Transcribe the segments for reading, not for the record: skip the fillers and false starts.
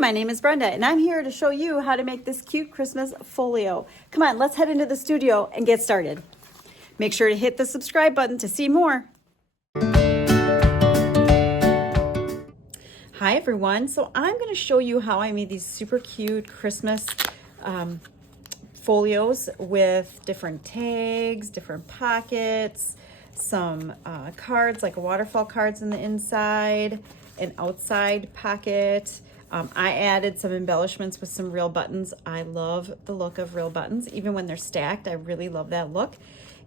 my name is Brenda, and I'm here to show you how to make this cute Christmas folio. Come on, let's head into the studio and get started. Make sure to hit the subscribe button to see more. Hi everyone, so I'm going to show you how I made these super cute Christmas folios with different tags, different pockets, some cards like waterfall cards in the inside, an outside pocket. I added some embellishments with some real buttons. I love the look of real buttons. Even when they're stacked, I really love that look.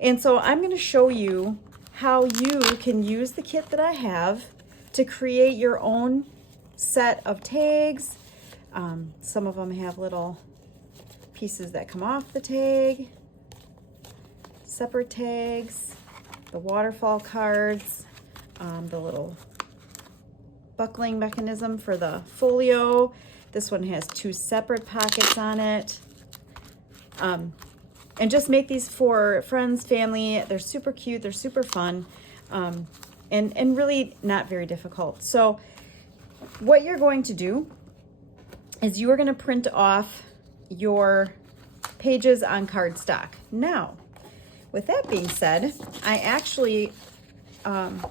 And so I'm going to show you how you can use the kit that I have to create your own set of tags. Some of them have little pieces that come off the tag, separate tags, the waterfall cards, the little buckling mechanism for the folio. This one has two separate pockets on it. And just make these for friends, family. They're super cute, they're super fun, and really not very difficult. So what you're going to do is you are going to print off your pages on cardstock. Now, with that being said, I actually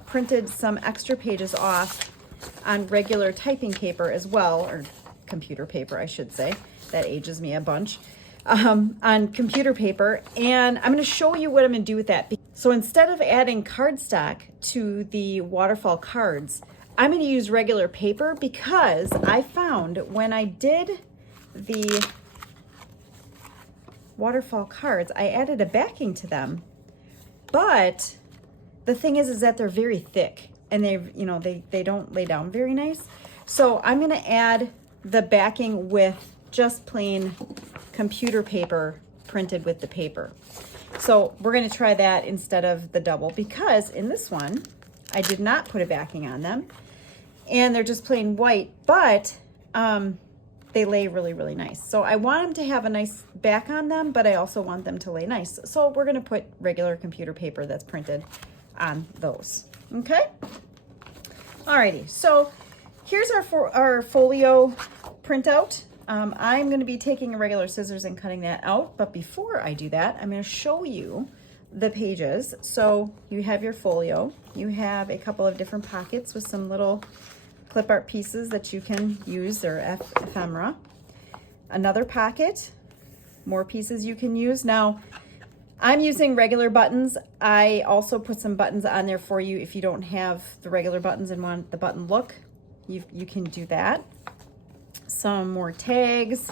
printed some extra pages off on regular typing paper as well, or computer paper, I should say. That ages me a bunch. On computer paper, and I'm going to show you what I'm going to do with that. So instead of adding cardstock to the waterfall cards, I'm going to use regular paper because I found when I did the waterfall cards, I added a backing to them, but the thing is that they're very thick and they don't lay down very nice. So I'm going to add the backing with just plain computer paper printed with the paper. So we're going to try that instead of the double, because in this one I did not put a backing on them and they're just plain white, but they lay really, really nice. So I want them to have a nice back on them, but I also want them to lay nice. So we're going to put regular computer paper that's printed on those. Okay. Alrighty. So here's our folio printout. I'm going to be taking a regular scissors and cutting that out. But before I do that, I'm going to show you the pages. So you have your folio. You have a couple of different pockets with some little clip art pieces that you can use. They're ephemera. Another pocket, more pieces you can use. Now, I'm using regular buttons. I also put some buttons on there for you if you don't have the regular buttons and want the button look. You can do that. Some more tags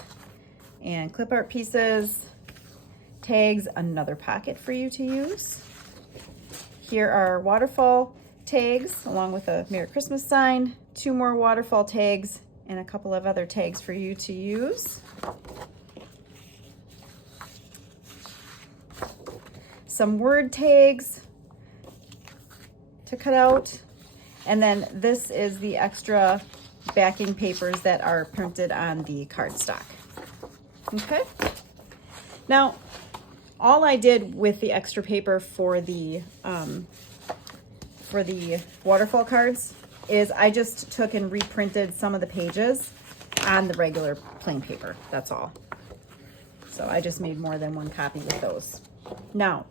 and clip art pieces. Tags, another pocket for you to use. Here are waterfall tags along with a Merry Christmas sign, two more waterfall tags, and a couple of other tags for you to use. Some word tags to cut out. And then this is the extra backing papers that are printed on the cardstock. Okay. Now, all I did with the extra paper for the waterfall cards is I just took and reprinted some of the pages on the regular plain paper. That's all. So I just made more than one copy with those. Now,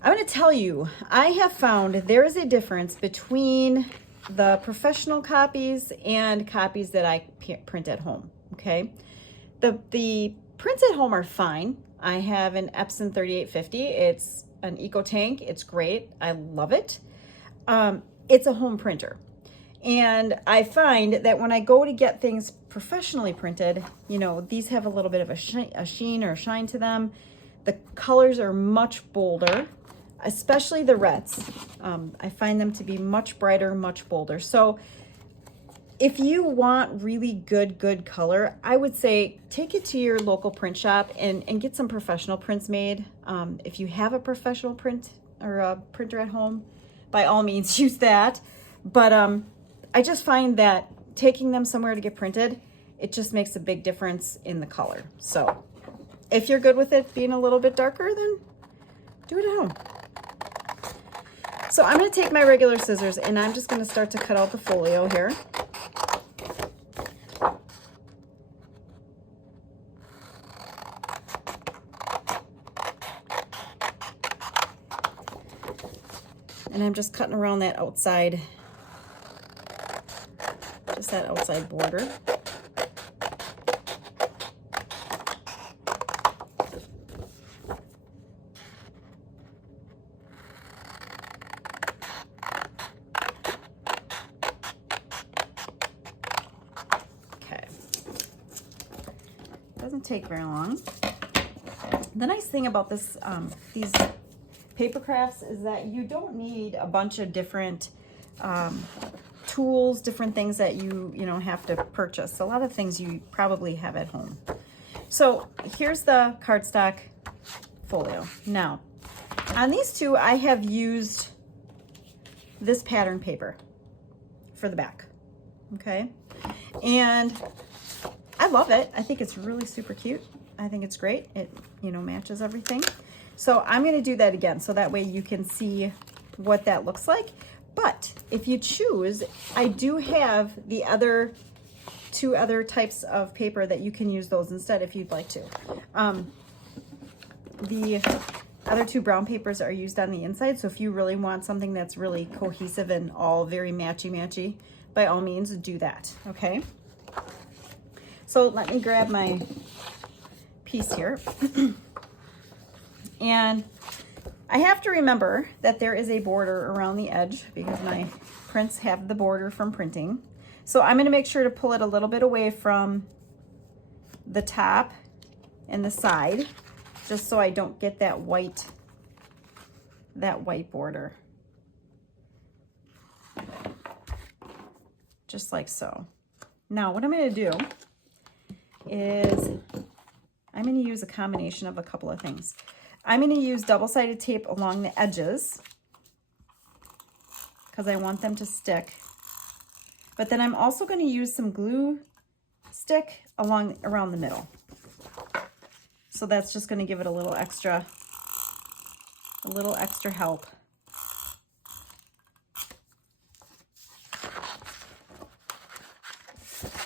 I'm going to tell you, I have found there is a difference between the professional copies and copies that I print at home. Okay, the prints at home are fine. I have an Epson 3850. It's an eco tank. It's great. I love it. It's a home printer, and I find that when I go to get things professionally printed, these have a little bit of a sheen or a shine to them. The colors are much bolder, especially the reds. I find them to be much brighter, much bolder. So if you want really good color, I would say take it to your local print shop and get some professional prints made. If you have a professional print or a printer at home, by all means use that. But I just find that taking them somewhere to get printed, it just makes a big difference in the color. So if you're good with it being a little bit darker, then do it at home. So I'm going to take my regular scissors and I'm just going to start to cut out the folio here. And I'm just cutting around that outside, just that outside border. Doesn't take very long. The nice thing about this, these paper crafts is that you don't need a bunch of different tools, different things that you have to purchase. A lot of things you probably have at home. So here's the cardstock folio. Now, on these two, I have used this pattern paper for the back. Okay, and I love it. I think it's really super cute. I think it's great. It, matches everything. So I'm going to do that again so that way you can see what that looks like. But if you choose, I do have the two other types of paper that you can use those instead if you'd like to. The other two brown papers are used on the inside. So if you really want something that's really cohesive and all very matchy-matchy, by all means do that, okay? So let me grab my piece here. And I have to remember that there is a border around the edge because my prints have the border from printing. So I'm going to make sure to pull it a little bit away from the top and the side, just so I don't get that white border. Just like so. Now what I'm going to do is I'm going to use a combination of a couple of things. I'm going to use double-sided tape along the edges because I want them to stick. But then I'm also going to use some glue stick around the middle. So that's just going to give it a little extra help.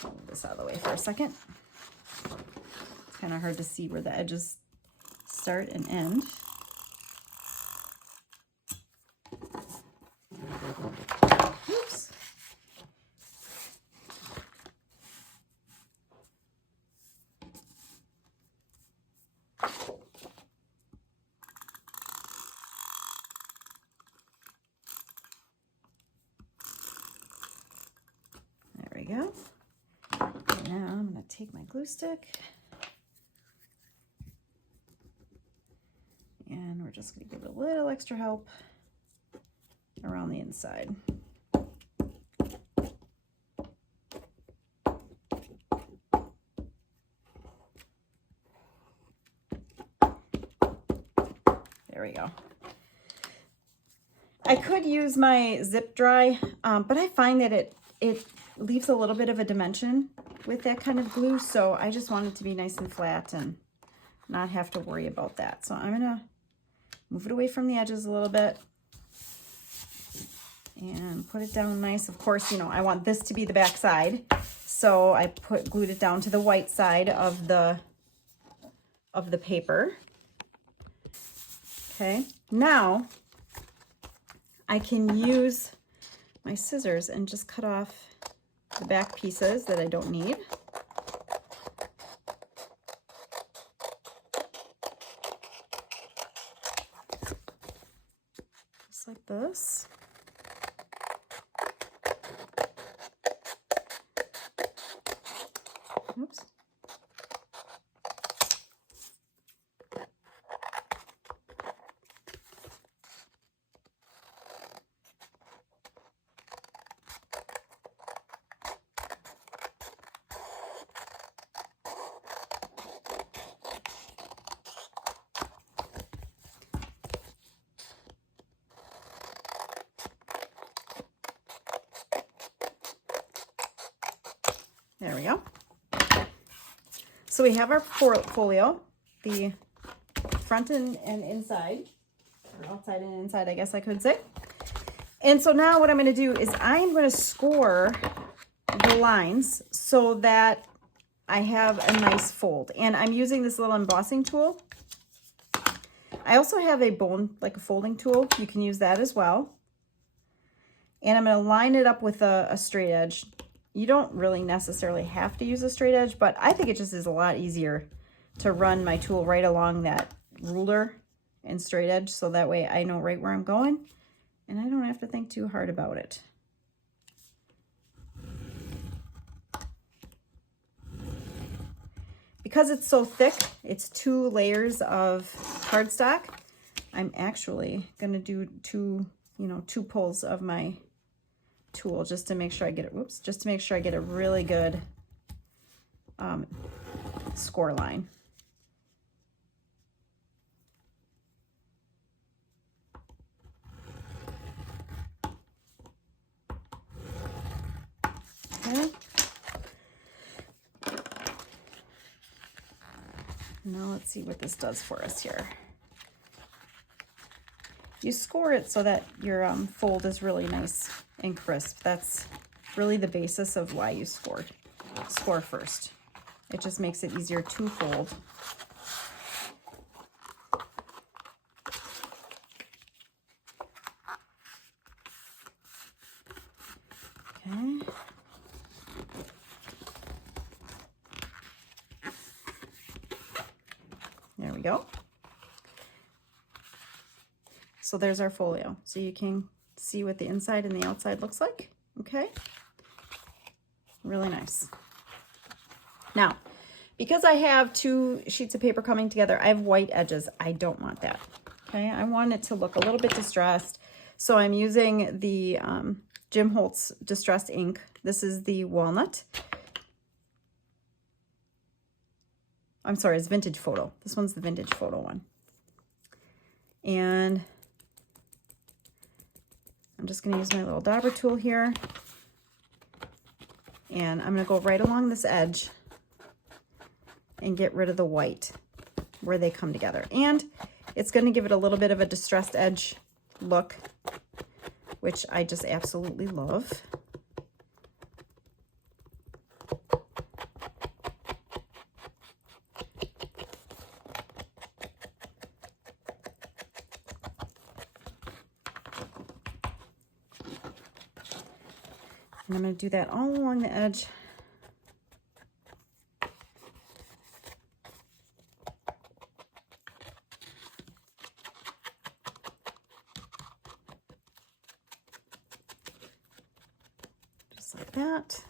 Move this out of the way for a second. It's kind of hard to see where the edges start and end. Oops. There we go. Now I'm going to take my glue stick. And we're just going to give it a little extra help around the inside. There we go. I could use my zip dry, but I find that it leaves a little bit of a dimension with that kind of glue, so I just want it to be nice and flat and not have to worry about that. So I'm going to move it away from the edges a little bit and put it down nice. Of course, I want this to be the back side, so I glued it down to the white side of the paper. Okay, now I can use my scissors and just cut off the back pieces that I don't need. Just like this. Oops. There we go. So we have our folio, the front and inside, or outside and inside, I guess I could say. And so now what I'm going to do is I'm going to score the lines so that I have a nice fold. And I'm using this little embossing tool. I also have a bone, like a folding tool. You can use that as well. And I'm going to line it up with a straight edge. You don't really necessarily have to use a straight edge, but I think it just is a lot easier to run my tool right along that ruler and straight edge, so that way I know right where I'm going and I don't have to think too hard about it. Because it's so thick, it's 2 layers of cardstock. I'm actually going to do 2 pulls of my tool just to make sure I get it, whoops, just to make sure I get a really good score line. Okay. Now let's see what this does for us here. You score it so that your fold is really nice and crisp. That's really the basis of why you score first. It just makes it easier to fold. Okay. There we go. So there's our folio. So you can see what the inside and the outside looks like. Okay. Really nice. Now, because I have 2 sheets of paper coming together, I have white edges. I don't want that. Okay. I want it to look a little bit distressed. So I'm using the Jim Holtz Distressed ink. This is the walnut. I'm sorry, it's vintage photo. This one's the vintage photo one. And I'm just going to use my little dauber tool here. And I'm going to go right along this edge and get rid of the white where they come together. And it's going to give it a little bit of a distressed edge look, which I just absolutely love. And I'm going to do that all along the edge. Just like that.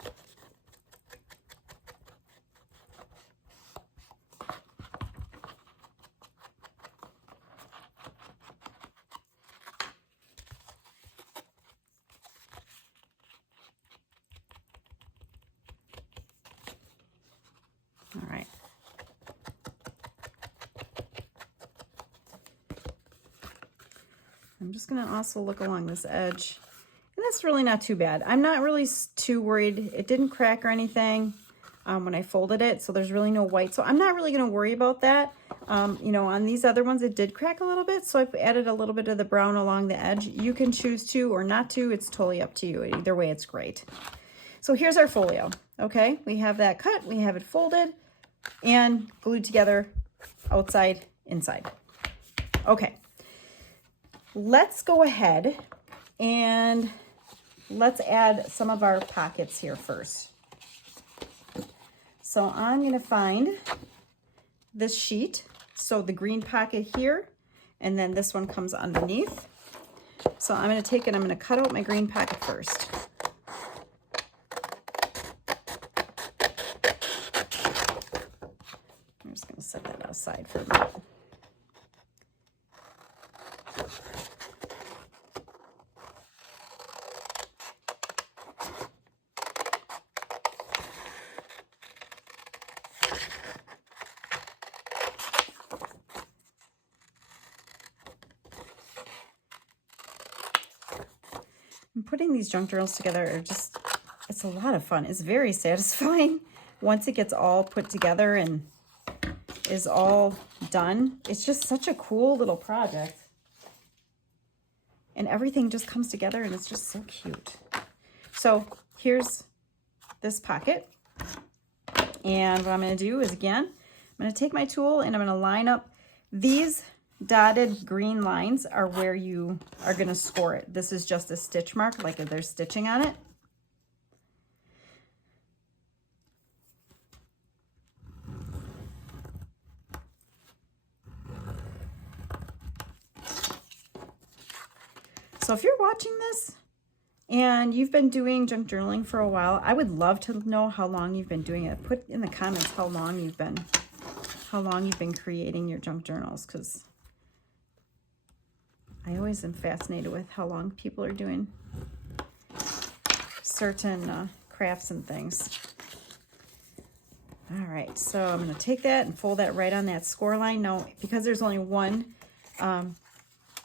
All right. I'm just going to also look along this edge. And that's really not too bad. I'm not really too worried. It didn't crack or anything when I folded it, so there's really no white. So I'm not really going to worry about that. You know, on these other ones, it did crack a little bit, so I've added a little bit of the brown along the edge. You can choose to or not to. It's totally up to you. Either way, it's great. So here's our folio. Okay, we have that cut. We have it folded and glued together, outside, inside. Okay, let's go ahead and let's add some of our pockets here first. So I'm going to find this sheet. So the green pocket here, and then this one comes underneath. So I'm going to take it, I'm going to cut out my green pocket first. I'm just going to set that aside for a minute. And putting these junk journals together are just, it's a lot of fun. It's very satisfying once it gets all put together and is all done. It's just such a cool little project. And everything just comes together and it's just so cute. So here's this pocket. And what I'm going to do is, again, I'm going to take my tool and I'm going to line up these dotted green lines are where you are going to score it. This is just a stitch mark, like if there's stitching on it. So if you're watching this and you've been doing junk journaling for a while, I would love to know how long you've been doing it. Put in the comments how long you've been creating your junk journals, because I always am fascinated with how long people are doing certain crafts and things. All right, so I'm going to take that and fold that right on that score line. Now, because there's only one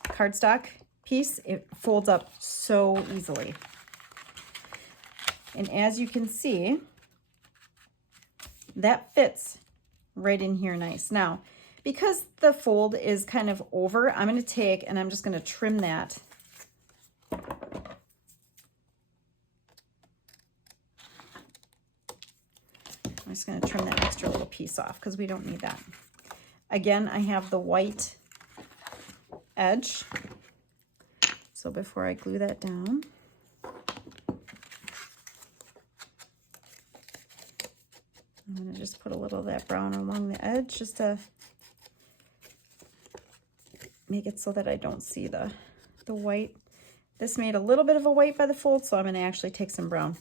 cardstock piece, it folds up so easily. And as you can see, that fits right in here nice. Now, because the fold is kind of over, I'm going to take and I'm just going to trim that. I'm just going to trim that extra little piece off because we don't need that. Again, I have the white edge. So before I glue that down, I'm going to just put a little of that brown along the edge just to make it so that I don't see the white. This made a little bit of a white by the fold, so I'm going to actually take some brown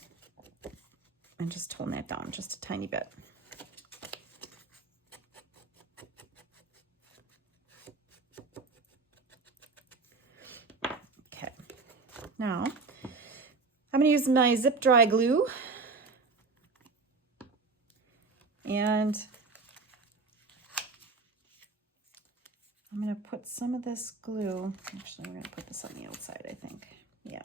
and just tone that down just a tiny bit. Okay, now I'm going to use my zip dry glue, and I'm going to put some of this glue, actually we're going to put this on the outside, I think. Yeah.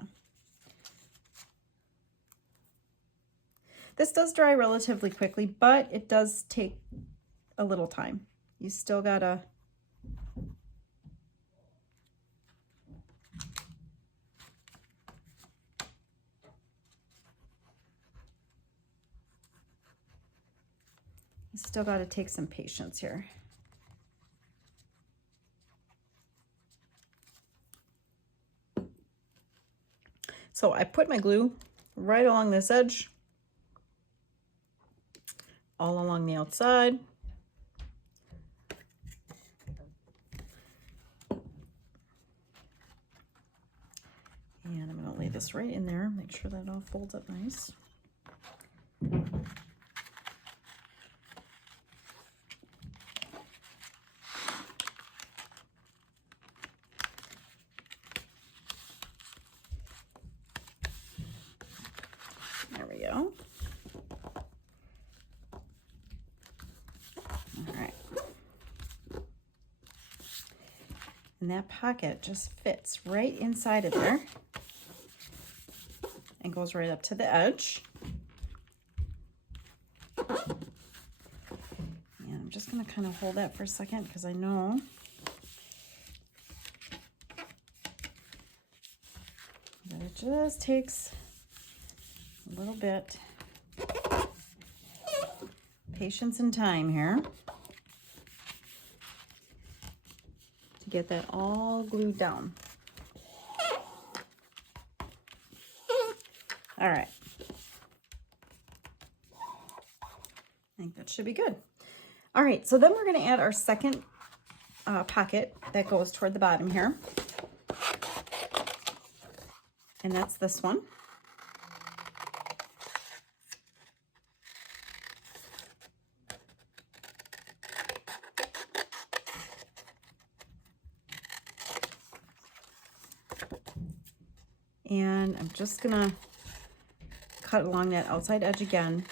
This does dry relatively quickly, but it does take a little time. You still gotta take some patience here. So I put my glue right along this edge, all along the outside. And I'm going to lay this right in there, make sure that it all folds up nice. There we go. All right. And that pocket just fits right inside of there and goes right up to the edge. And I'm just going to kind of hold that for a second because I know that it just takes a little bit patience and time here to get that all glued down. All right. I think that should be good. All right, so then we're going to add our second pocket that goes toward the bottom here. And that's this one. And I'm just going to cut along that outside edge again.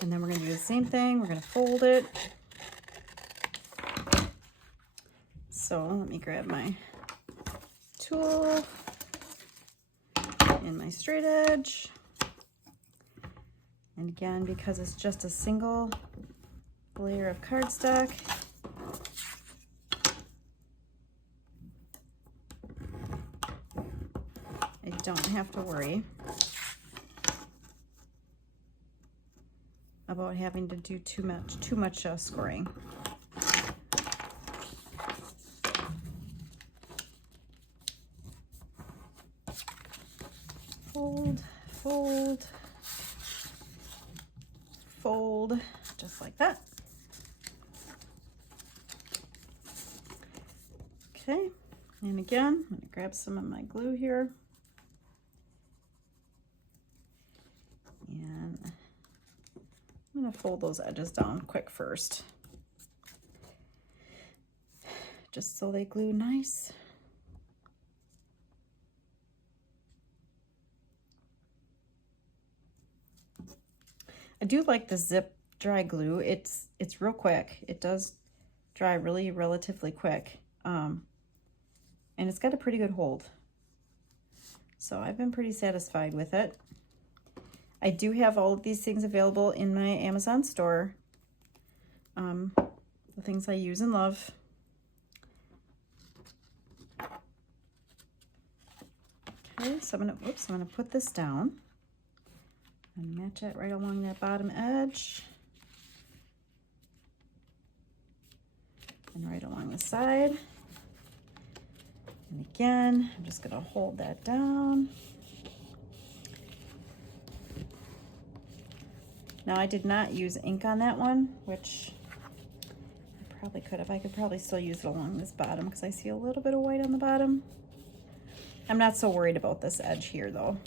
And then we're going to do the same thing. We're going to fold it. So let me grab my tool and my straight edge. And again, because it's just a single layer of cardstock, I don't have to worry about having to do too much scoring. Fold, fold, fold, just like that. Okay, and again, I'm gonna grab some of my glue here. And I'm gonna fold those edges down quick first, just so they glue nice. I do like the zip dry glue. It's real quick. It does dry really relatively quick. And it's got a pretty good hold. So I've been pretty satisfied with it. I do have all of these things available in my Amazon store. The things I use and love. Okay, so I'm gonna put this down and match it right along that bottom edge. And right along the side. And again, I'm just gonna hold that down. Now I did not use ink on that one, which I probably could have. I could probably still use it along this bottom because I see a little bit of white on the bottom. I'm not so worried about this edge here though.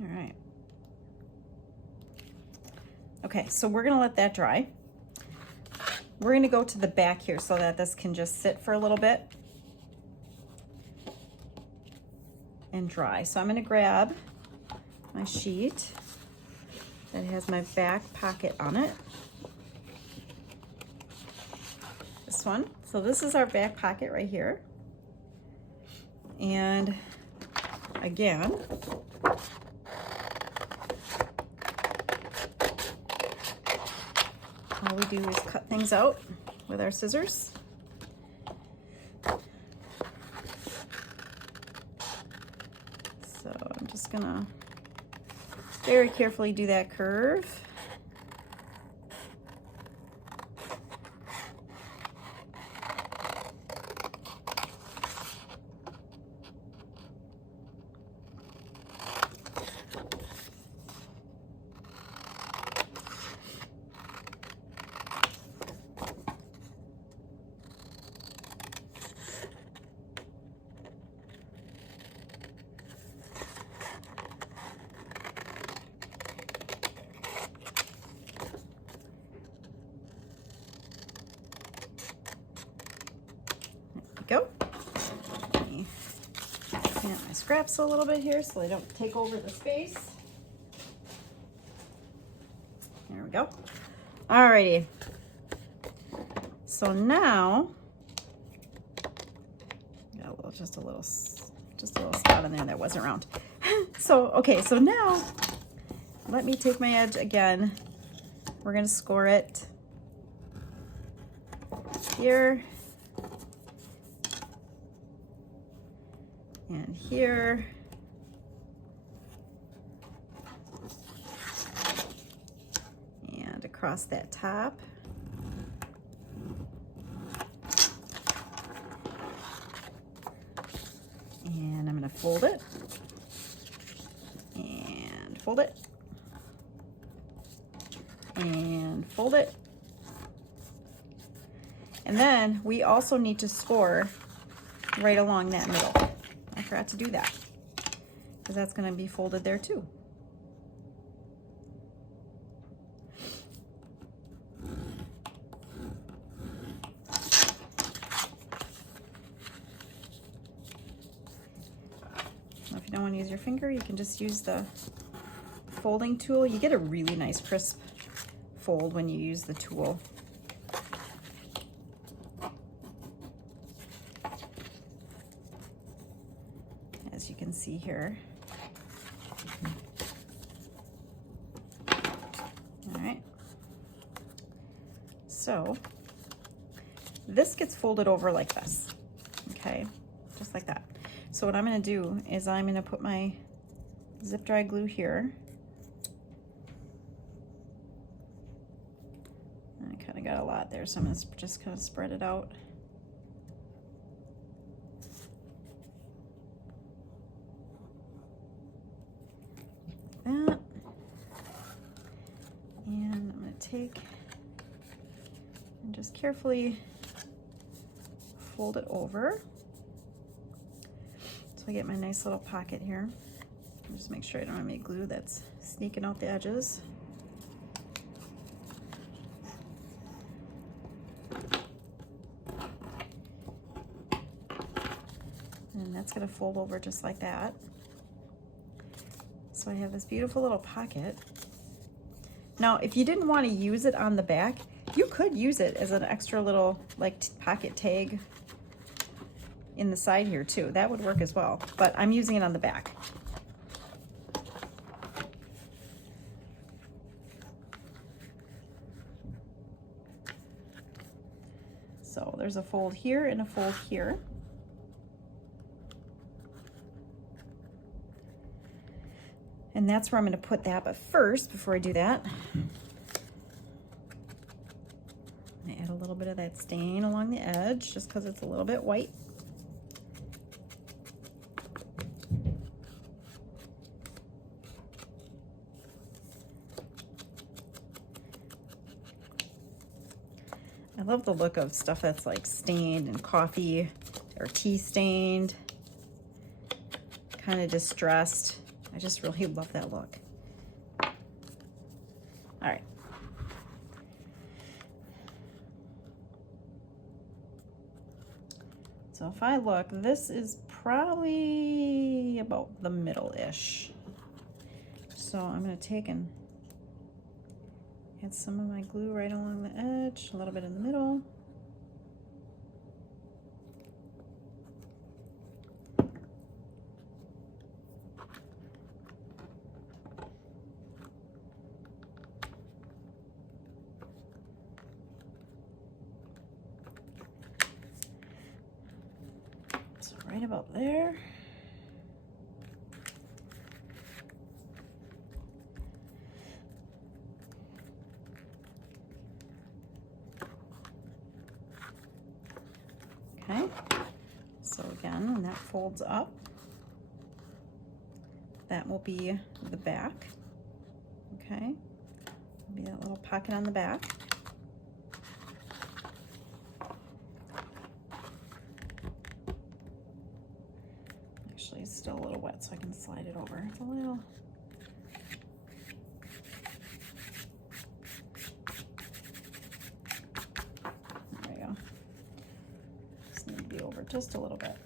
All right. Okay, so we're gonna let that dry. We're gonna go to the back here so that this can just sit for a little bit and dry. So I'm gonna grab my sheet that has my back pocket on it. This one. So this is our back pocket right here. And again, all we do is cut things out with our scissors. So I'm just gonna very carefully do that curve. Go. Let me clean up my scraps a little bit here so they don't take over the space. There we go. Alrighty. So now, got a little, just a little spot in there that wasn't round. So okay, so now let me take my edge again. We're gonna score it here. And here. And across that top. And I'm going to fold it. And fold it. And fold it. And then we also need to score right along that middle. I forgot to do that because that's going to be folded there too. If you don't want to use your finger, you can just use the folding tool. You get a really nice crisp fold when you use the tool. As you can see here. All right. So this gets folded over like this, okay? Just like that. So what I'm going to do is I'm going to put my zip dry glue here. I kind of got a lot there, so I'm going to just kind of spread it out. Like that. And I'm going to take and just carefully fold it over. So I get my nice little pocket here. Just make sure I don't have any glue that's sneaking out the edges. And that's going to fold over just like that. So I have this beautiful little pocket. Now, if you didn't want to use it on the back, you could use it as an extra little like pocket tag in the side here too. That would work as well, but I'm using it on the back. So there's a fold here and a fold here. And that's where I'm going to put that, but first, before I do that, I add a little bit of that stain along the edge just because it's a little bit white. I love the look of stuff that's like stained and coffee or tea stained, kind of distressed. I just really love that look. All right. So if I look, this is probably about the middle-ish. So I'm going to take and add some of my glue right along the edge, a little bit in the middle. So right about there. Okay, so again, when that folds up, that will be the back. Okay, be that little pocket on the back. Actually, it's still a little wet, so I can slide it over. It's a little. There we go. Just need to be over just a little bit.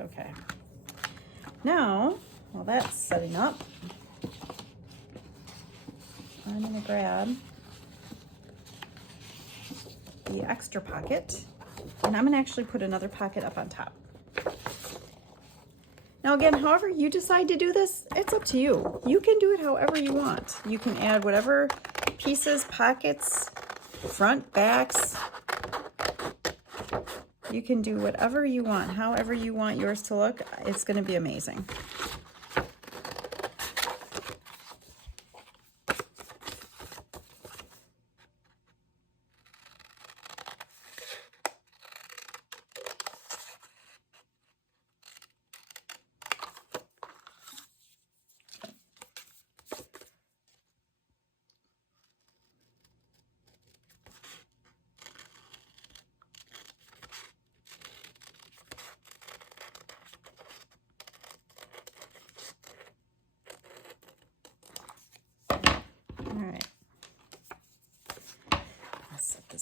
Okay. Now, while that's setting up, I'm going to grab the extra pocket, and I'm going to actually put another pocket up on top. Now again, however you decide to do this, it's up to you. You can do it however you want. You can add whatever pieces, pockets, front, backs. You can do whatever you want, however you want yours to look. It's going to be amazing.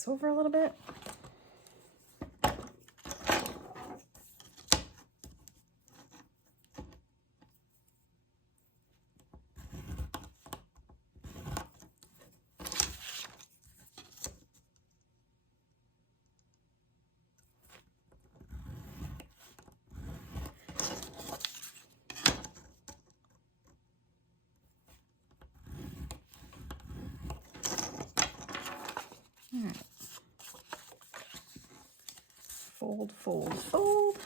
Over a little bit. All right. Fold, fold, fold.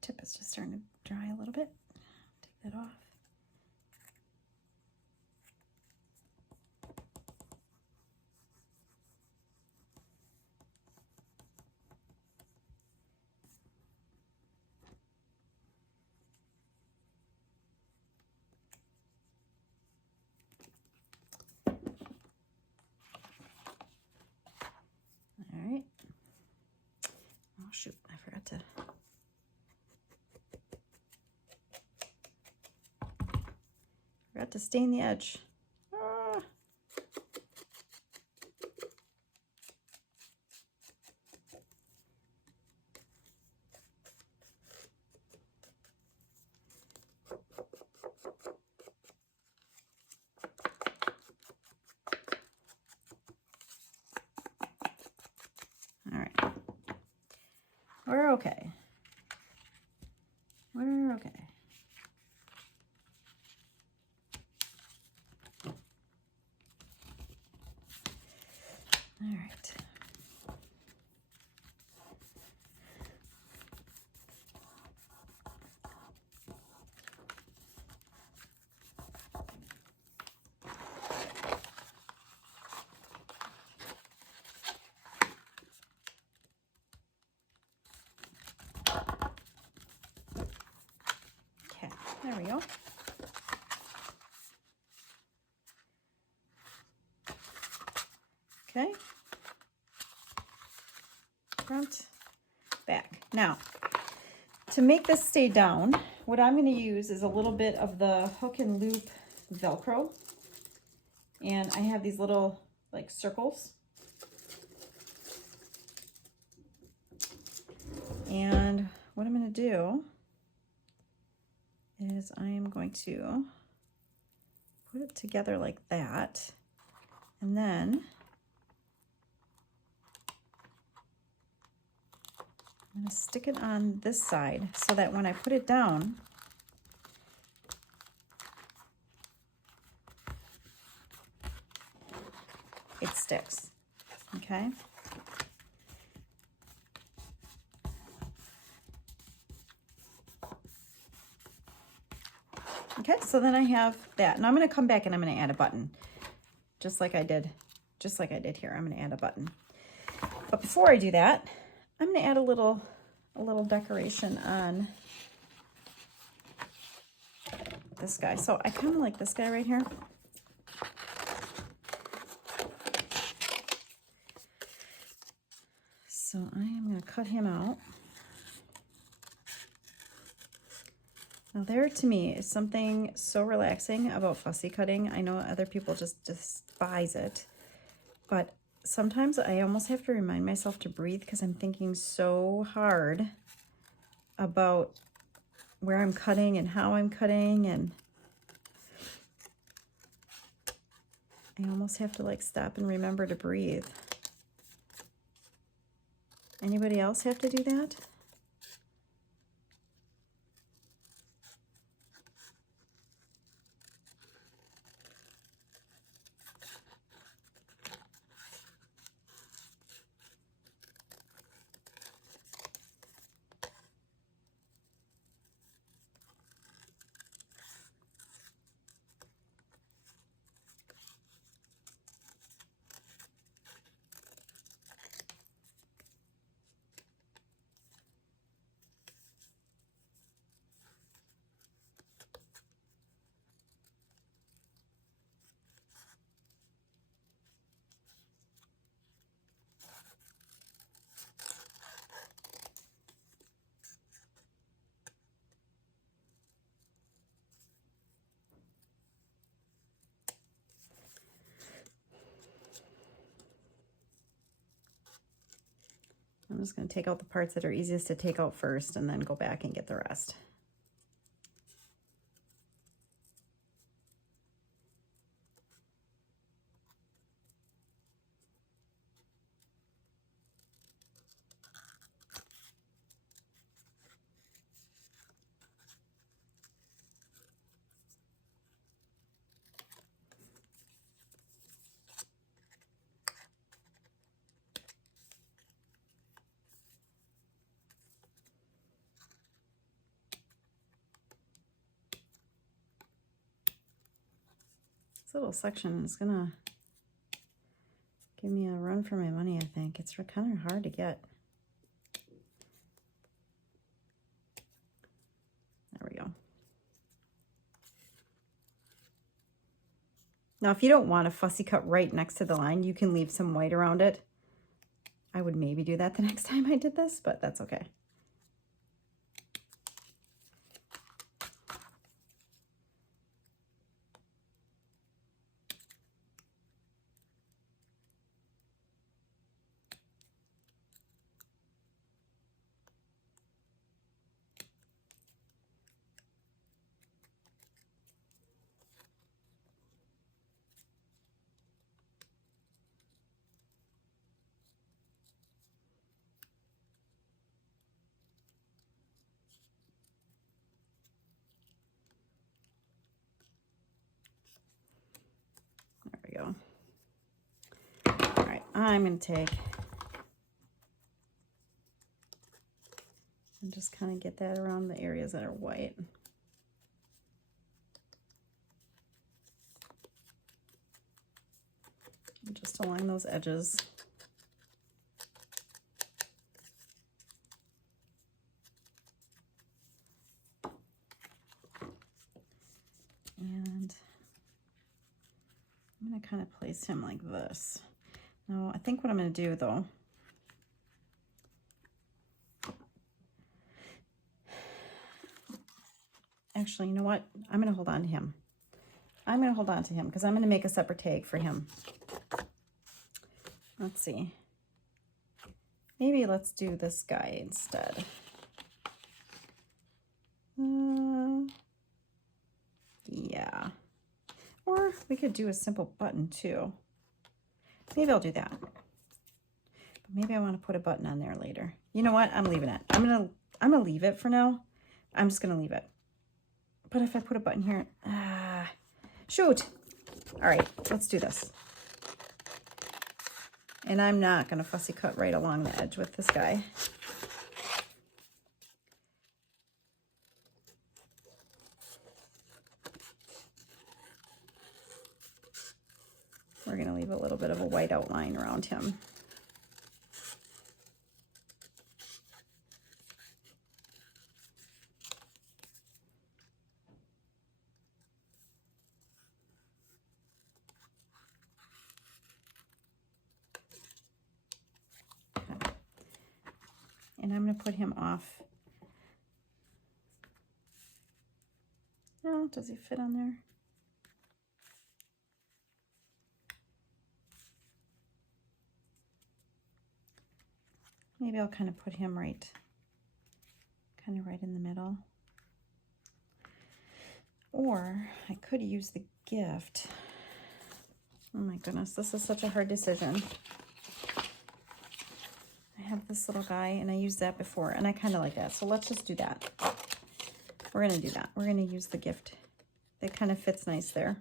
Tip is just starting to dry a little bit. Take that off. All right. Oh shoot, I forgot to stain the edge. Ah. All right. We're okay. We're okay. All right. Okay, there we go. Okay. Front, back. Now, to make this stay down, what I'm going to use is a little bit of the hook and loop Velcro. And I have these little like circles. And what I'm going to do is I am going to put it together like that. And then I'm going to stick it on this side so that when I put it down, it sticks, okay? Okay, so then I have that. And I'm going to come back and I'm going to add a button, just like I did here. I'm going to add a button. But before I do that, I'm going to add a little decoration on this guy. So I kind of like this guy right here. So I am going to cut him out. Now there, to me, is something so relaxing about fussy cutting. I know other people just despise it, but sometimes I almost have to remind myself to breathe because I'm thinking so hard about where I'm cutting and how I'm cutting, and I almost have to like stop and remember to breathe. Anybody else have to do that? just going to take out the parts that are easiest to take out first and then go back and get the rest. This little section is gonna give me a run for my money, I think. It's kind of hard to get. There we go. Now, if you don't want a fussy cut right next to the line, you can leave some white around it. I would maybe do that the next time I did this, but that's okay. Go. All right, I'm going to take and just kind of get that around the areas that are white. And just along those edges. And I'm going to kind of place him like this. Now, I think what I'm going to do, though, actually, you know what? I'm going to hold on to him. I'm going to hold on to him because I'm going to make a separate tag for him. Let's see. Maybe let's do this guy instead. Yeah. Or we could do a simple button too. Maybe I'll do that. But maybe I want to put a button on there later. You know what? I'm leaving it. I'm gonna leave it for now. I'm just gonna leave it. But if I put a button here, shoot. All right, let's do this. And I'm not gonna fussy cut right along the edge with this guy. We're going to leave a little bit of a white outline around him. Okay. And I'm going to put him off. No, does he fit on there? Maybe I'll kind of put him right in the middle. Or I could use the gift. Oh my goodness, this is such a hard decision. I have this little guy and I used that before and I kind of like that. So let's just do that. We're going to do that. We're going to use the gift. It kind of fits nice there.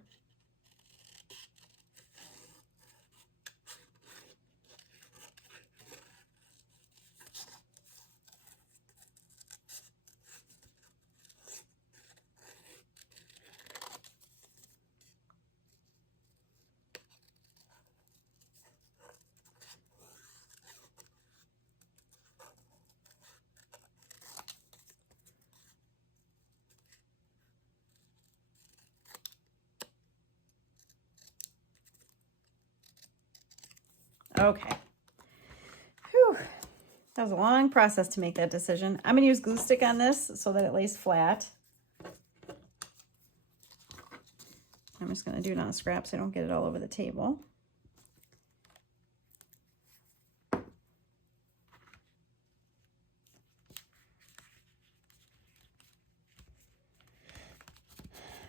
Okay. Whew. That was a long process to make that decision. I'm going to use glue stick on this so that it lays flat. I'm just going to do it on a scrap so I don't get it all over the table.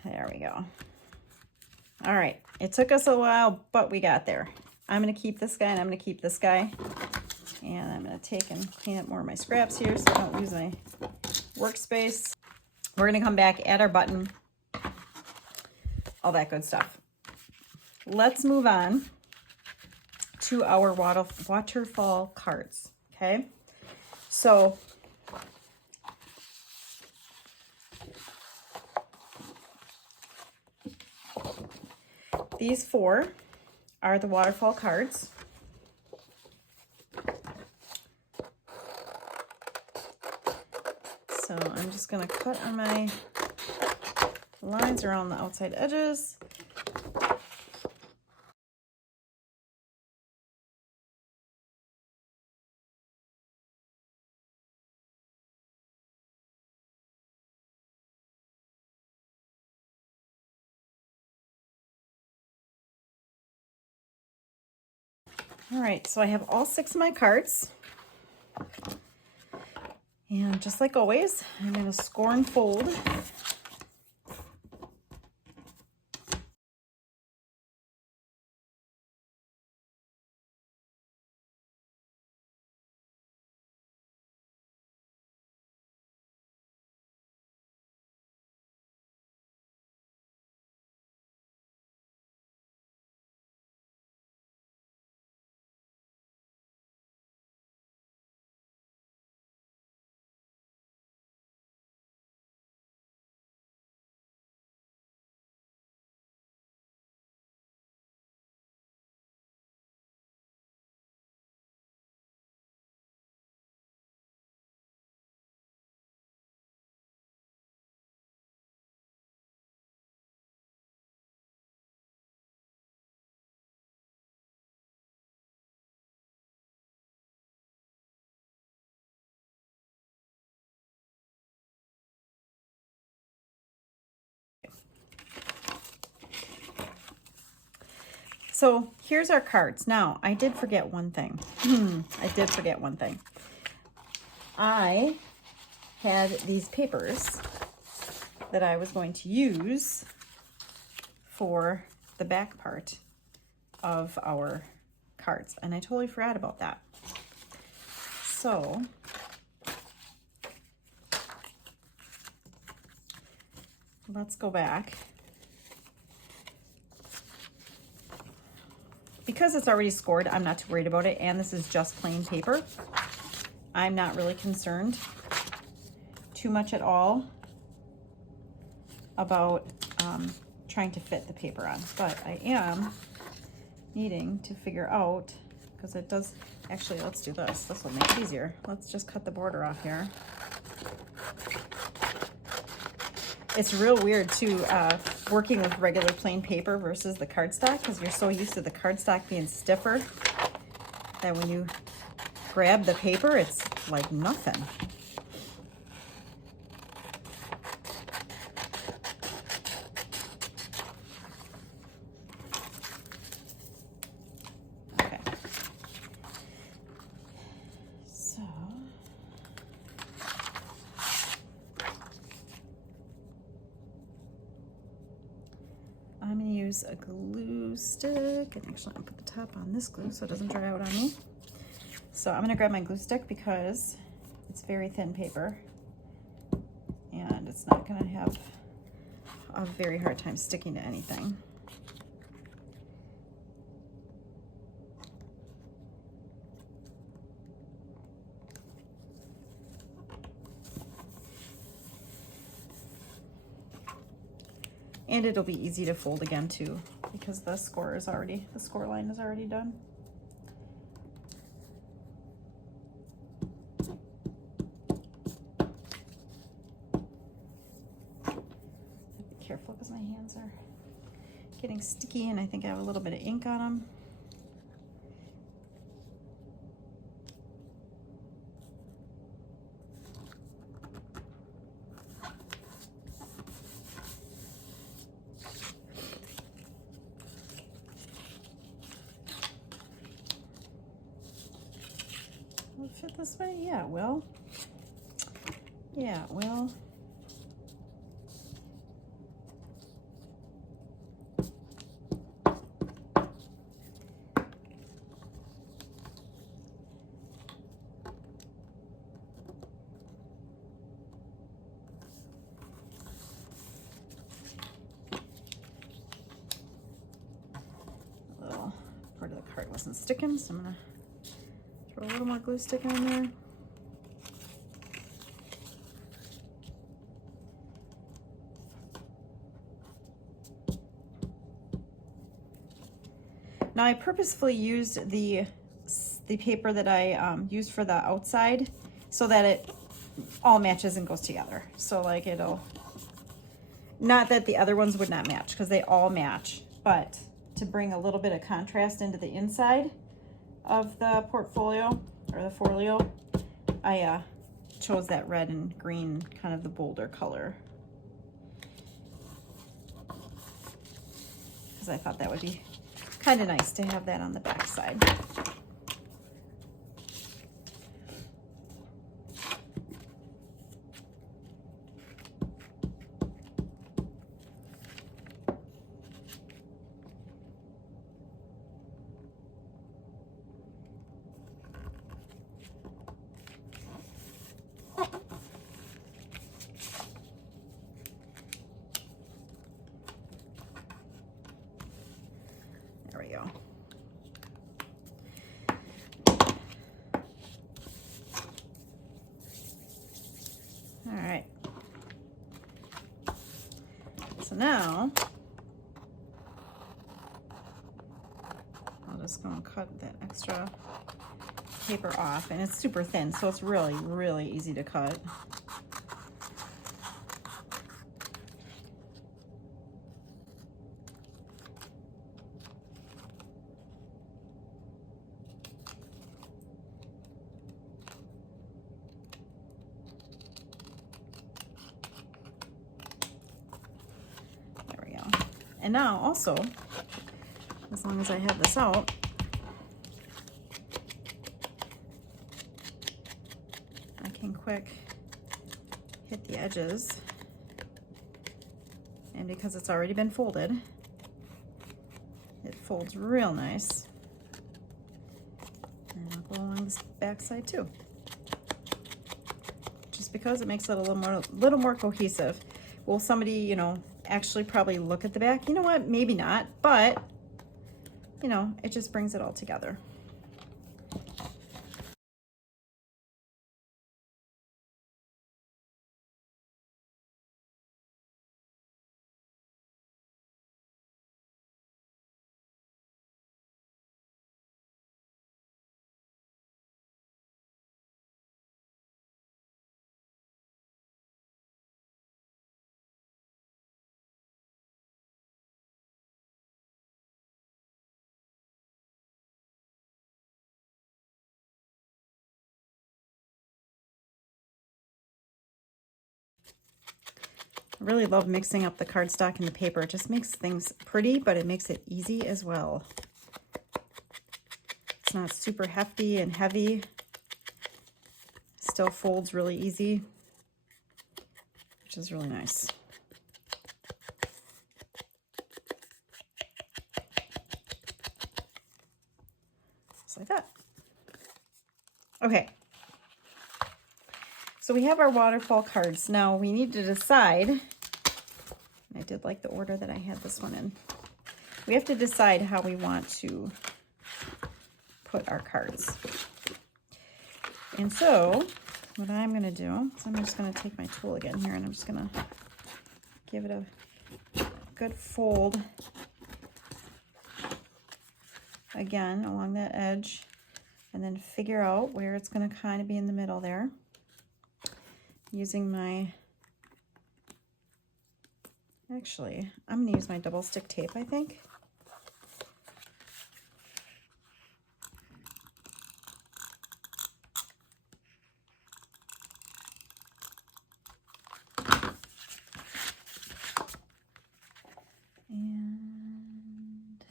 There we go. All right, it took us a while, but we got there. I'm gonna keep this guy and I'm gonna keep this guy. And I'm gonna take and clean up more of my scraps here so I don't lose my workspace. We're gonna come back, add our button, all that good stuff. Let's move on to our waterfall cards, okay? So these 4 are the waterfall cards. So I'm just gonna cut on my lines around the outside edges. All right, so I have all 6 of my cards. And just like always, I'm going to score and fold. So here's our cards. Now, I did forget one thing. I had these papers that I was going to use for the back part of our cards, and I totally forgot about that. So let's go back. Because it's already scored, I'm not too worried about it, and this is just plain paper. I'm not really concerned too much at all about trying to fit the paper on, but I am needing to figure out, because it does, actually, let's do this. This will make it easier. Let's just cut the border off here. It's real weird too, working with regular plain paper versus the cardstock, because you're so used to the cardstock being stiffer that when you grab the paper, it's like nothing. Okay. So I'm going to use a glue stick, and actually I'll put the top on this glue so it doesn't dry out on me. So I'm going to grab my glue stick because it's very thin paper and it's not going to have a very hard time sticking to anything. And it'll be easy to fold again too, because the score line is already done. Be careful because my hands are getting sticky and I think I have a little bit of ink on them. Will it fit this way? Yeah, it will. Yeah, it will. card wasn't sticking, so I'm gonna throw a little more glue stick on there. Now I purposefully used the paper that I used for the outside so that it all matches and goes together. So like it'll, not that the other ones would not match because they all match, but to bring a little bit of contrast into the inside of the portfolio or the folio, I chose that red and green, kind of the bolder color, because I thought that would be kind of nice to have that on the back side. There we go. All right. So now I'll just go and cut that extra paper off, and it's super thin, so it's really, really easy to cut. And now also, as long as I have this out, I can quick hit the edges. And because it's already been folded, it folds real nice. And I'll go along this back side too. Just because it makes it a little more cohesive. Will somebody, you know, actually probably look at the back? You know what, maybe not, but you know, it just brings it all together. I really love mixing up the cardstock and the paper. It just makes things pretty, but it makes it easy as well. It's not super hefty and heavy. Still folds really easy, which is really nice. Just like that. Okay. So we have our waterfall cards. Now we need to decide, I did like the order that I had this one in. We have to decide how we want to put our cards. And so what I'm gonna do is I'm just gonna take my tool again here, and I'm just gonna give it a good fold again along that edge, and then figure out where it's gonna kind of be in the middle there. Using my, actually, I'm going to use my double stick tape, I think. And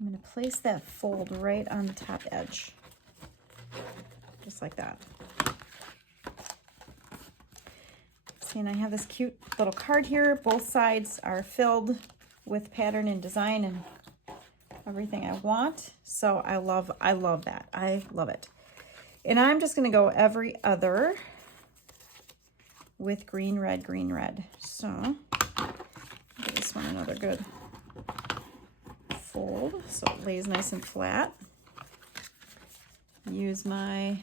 I'm going to place that fold right on the top edge, just like that. And I have this cute little card here. Both sides are filled with pattern and design and everything I want. So I love that. I love it. And I'm just going to go every other with green, red, green, red. So give this one another good fold so it lays nice and flat. Use my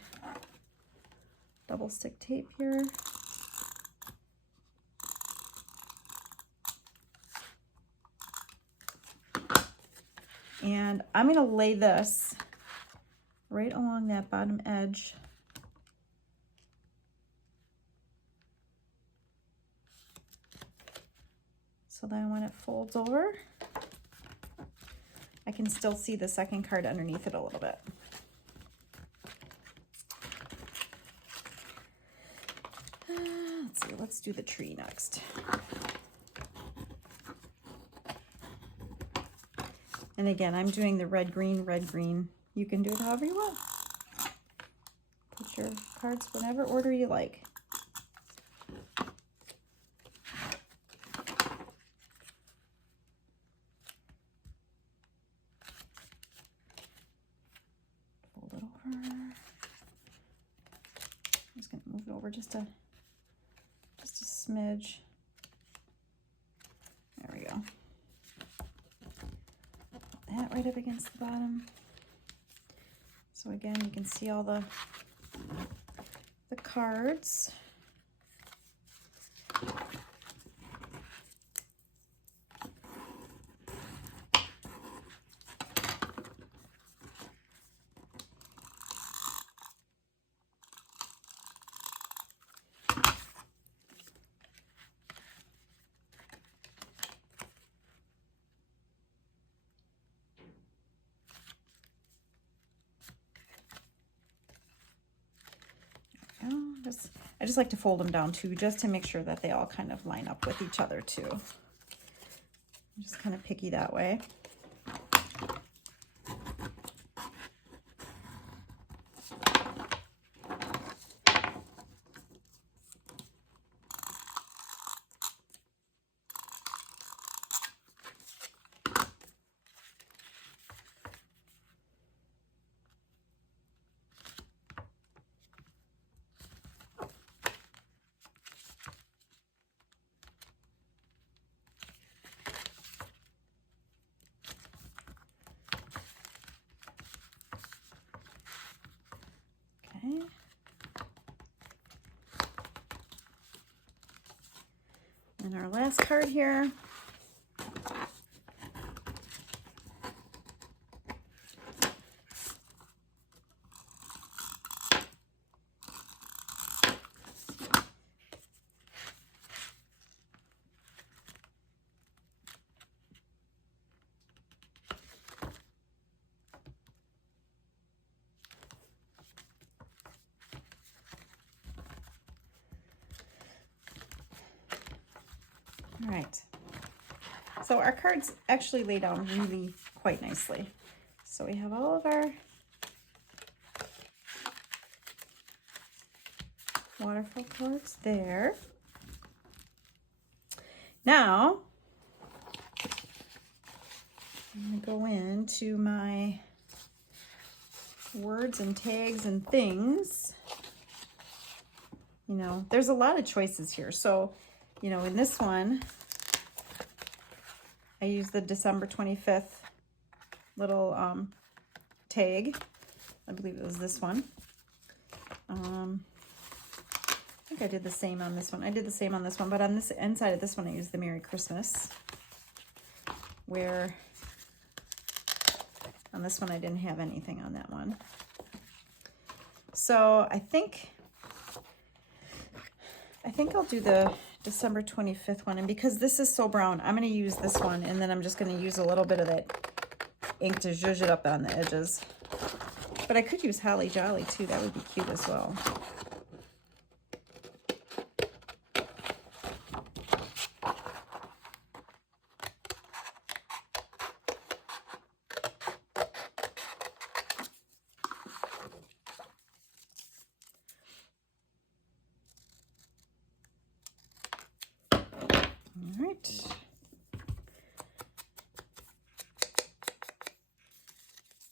double stick tape here. And I'm going to lay this right along that bottom edge. So then when it folds over, I can still see the second card underneath it a little bit. Let's see, let's do the tree next. And again, I'm doing the red, green, red, green. You can do it however you want. Put your cards whatever order you like. Fold it over. I'm just going to move it over just a smidge. There we go. That right up against the bottom. So again, you can see all the cards. I just like to fold them down too, just to make sure that they all kind of line up with each other too. I'm just kind of picky that way. And our last card here. All right, so our cards actually lay down really quite nicely. So we have all of our waterfall cards there. Now, I'm gonna go into my words and tags and things. You know, there's a lot of choices here. So, you know, in this one, I use the December 25th little tag. I believe it was this one. I think I did the same on this one. I did the same on this one, but on this inside of this one, I used the Merry Christmas. Where on this one, I didn't have anything on that one. So I think I'll do the December 25th one. And because this is so brown, I'm going to use this one. And then I'm just going to use a little bit of that ink to zhuzh it up on the edges. But I could use Holly Jolly too. That would be cute as well.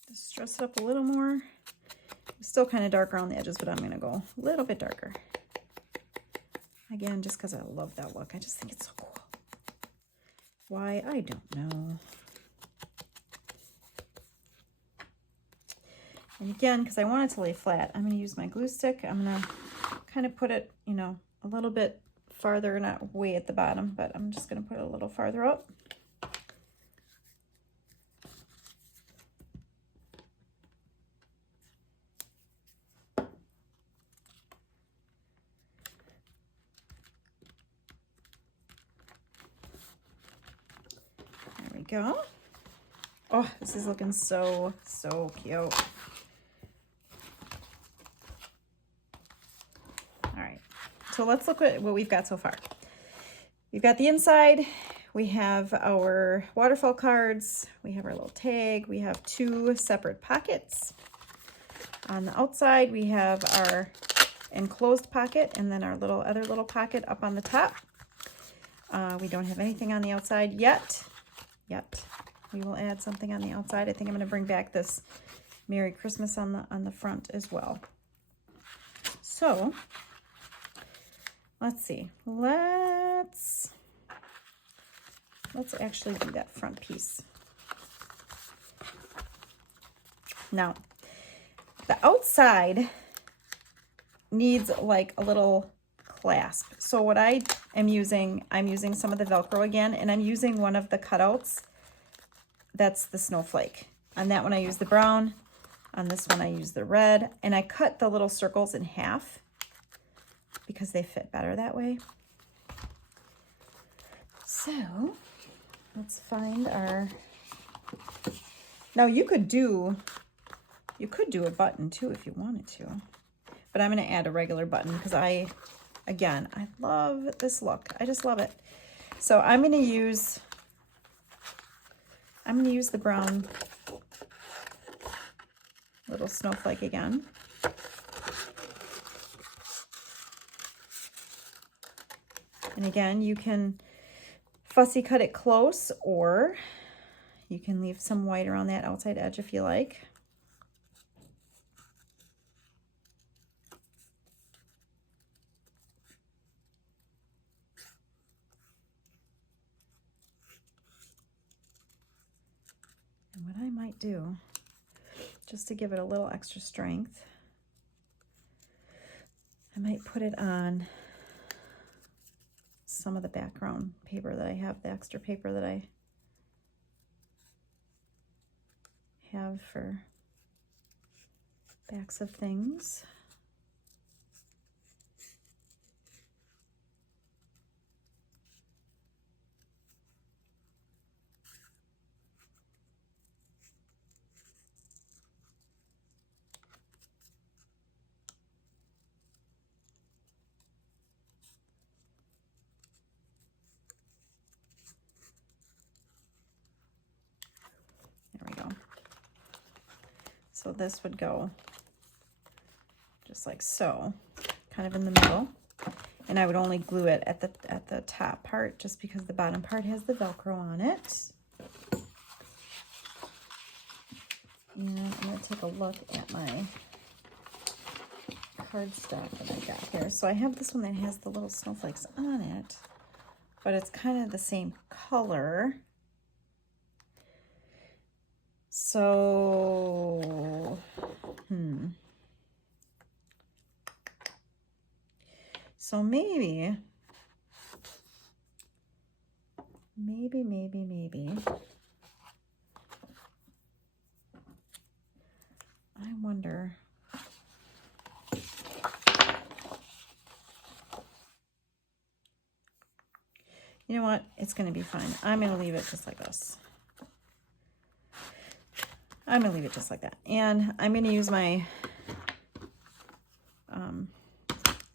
Just dress it up a little more. It's still kind of dark around the edges, but I'm going to go a little bit darker. Again, just because I love that look. I just think it's so cool. Why? I don't know. And again, because I want it to lay flat, I'm going to use my glue stick. I'm going to kind of put it, you know, a little bit farther, not way at the bottom, but I'm just going to put it a little farther up. There we go. Oh, this is looking so, so cute. All right, so let's look at what we've got so far. We've got the inside, we have our waterfall cards, we have our little tag, we have 2 separate pockets. On the outside, we have our enclosed pocket and then our other little pocket up on the top. We don't have anything on the outside yet. We will add something on the outside. I think I'm going to bring back this Merry Christmas on the front as well. So let's see. Let's actually do that front piece. Now, the outside needs like a little clasp. So what I'm using some of the Velcro again, and I'm using one of the cutouts. That's the snowflake. On that one I use the brown. On this one I use the red. And I cut the little circles in half because they fit better that way. So let's find our... Now you could do a button too if you wanted to. But I'm going to add a regular button because I love this look. I just love it. So I'm going to use the brown little snowflake again. And again, you can fussy cut it close, or you can leave some white around that outside edge if you like. And what I might do, just to give it a little extra strength, I might put it on some of the background paper that I have, the extra paper that I have for backs of things. So this would go just like so, kind of in the middle. And I would only glue it at the top part just because the bottom part has the Velcro on it. And I'm going to take a look at my cardstock that I got here. So I have this one that has the little snowflakes on it, but it's kind of the same color. So, So maybe, I wonder, you know what? It's going to be fine. I'm going to leave it just like this. I'm going to leave it just like that. And I'm going to use my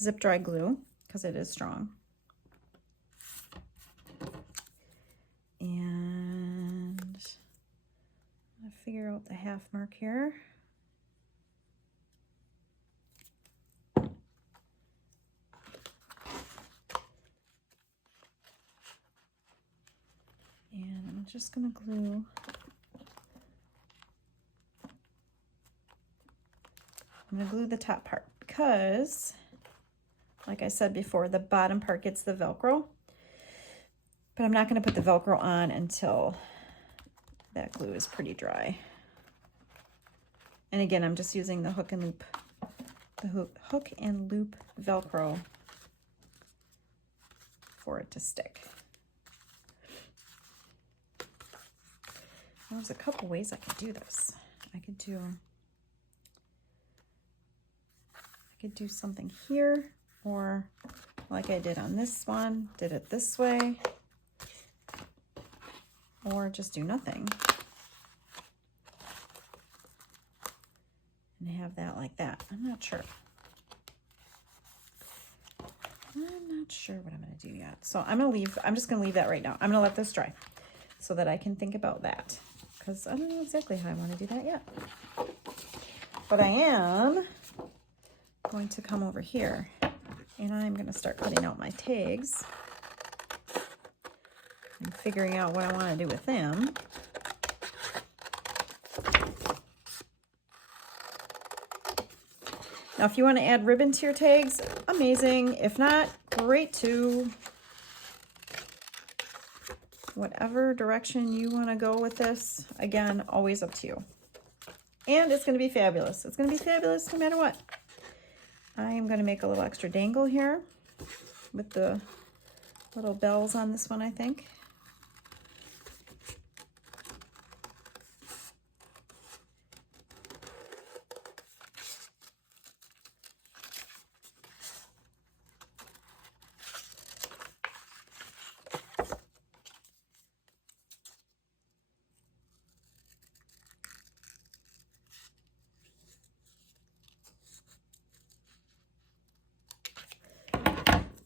zip dry glue because it is strong. And I'll figure out the half mark here. And I'm just going to glue the top part because, like I said before, the bottom part gets the Velcro, but I'm not going to put the Velcro on until that glue is pretty dry. And again, I'm just using the hook and loop, hook and loop Velcro for it to stick. There's a couple ways I could do this. I could do something here, or like I did on this one, did it this way, or just do nothing and have that like that. I'm not sure. I'm not sure what I'm going to do yet. So I'm just going to leave that right now. I'm going to let this dry so that I can think about that, because I don't know exactly how I want to do that yet. But I am going to come over here and I'm going to start cutting out my tags and figuring out what I want to do with them. Now, if you want to add ribbon to your tags, amazing. If not, great too. Whatever direction you want to go with this, again, always up to you. And it's going to be fabulous. It's going to be fabulous no matter what. I am going to make a little extra dangle here with the little bells on this one, I think.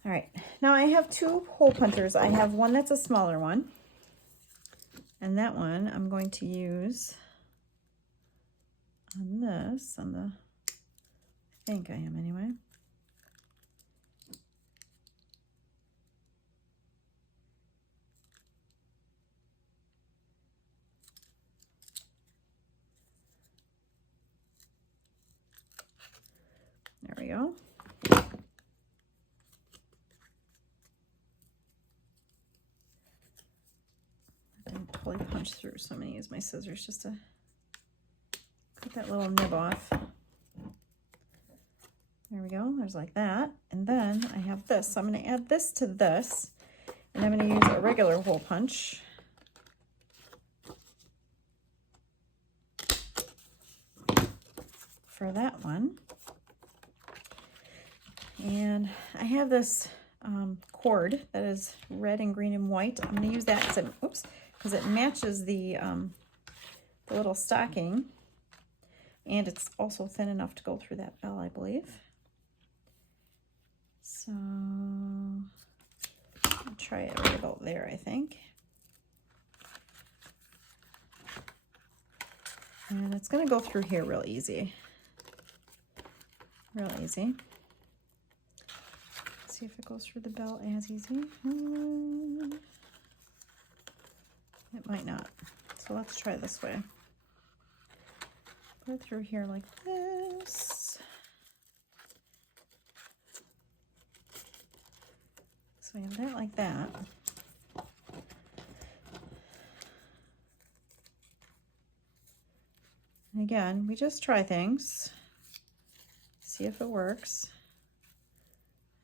All right, now I have two hole punters. I have one that's a smaller one, and that one I'm going to use on this, I think I am anyway. There we go. I didn't totally punch through, so I'm going to use my scissors just to cut that little nib off. There we go. There's like that. And then I have this. So I'm going to add this to this, and I'm going to use a regular hole punch. For that one. And I have this cord that is red and green and white. I'm going to use that because it matches the little stocking, and it's also thin enough to go through that bell, I believe. So I'll try it right about there, I think. And it's going to go through here real easy. Real easy. Let's see if it goes through the bell as easy. It might not. So let's try this way. Put it through here like this. So we have that like that. And again, we just try things. See if it works.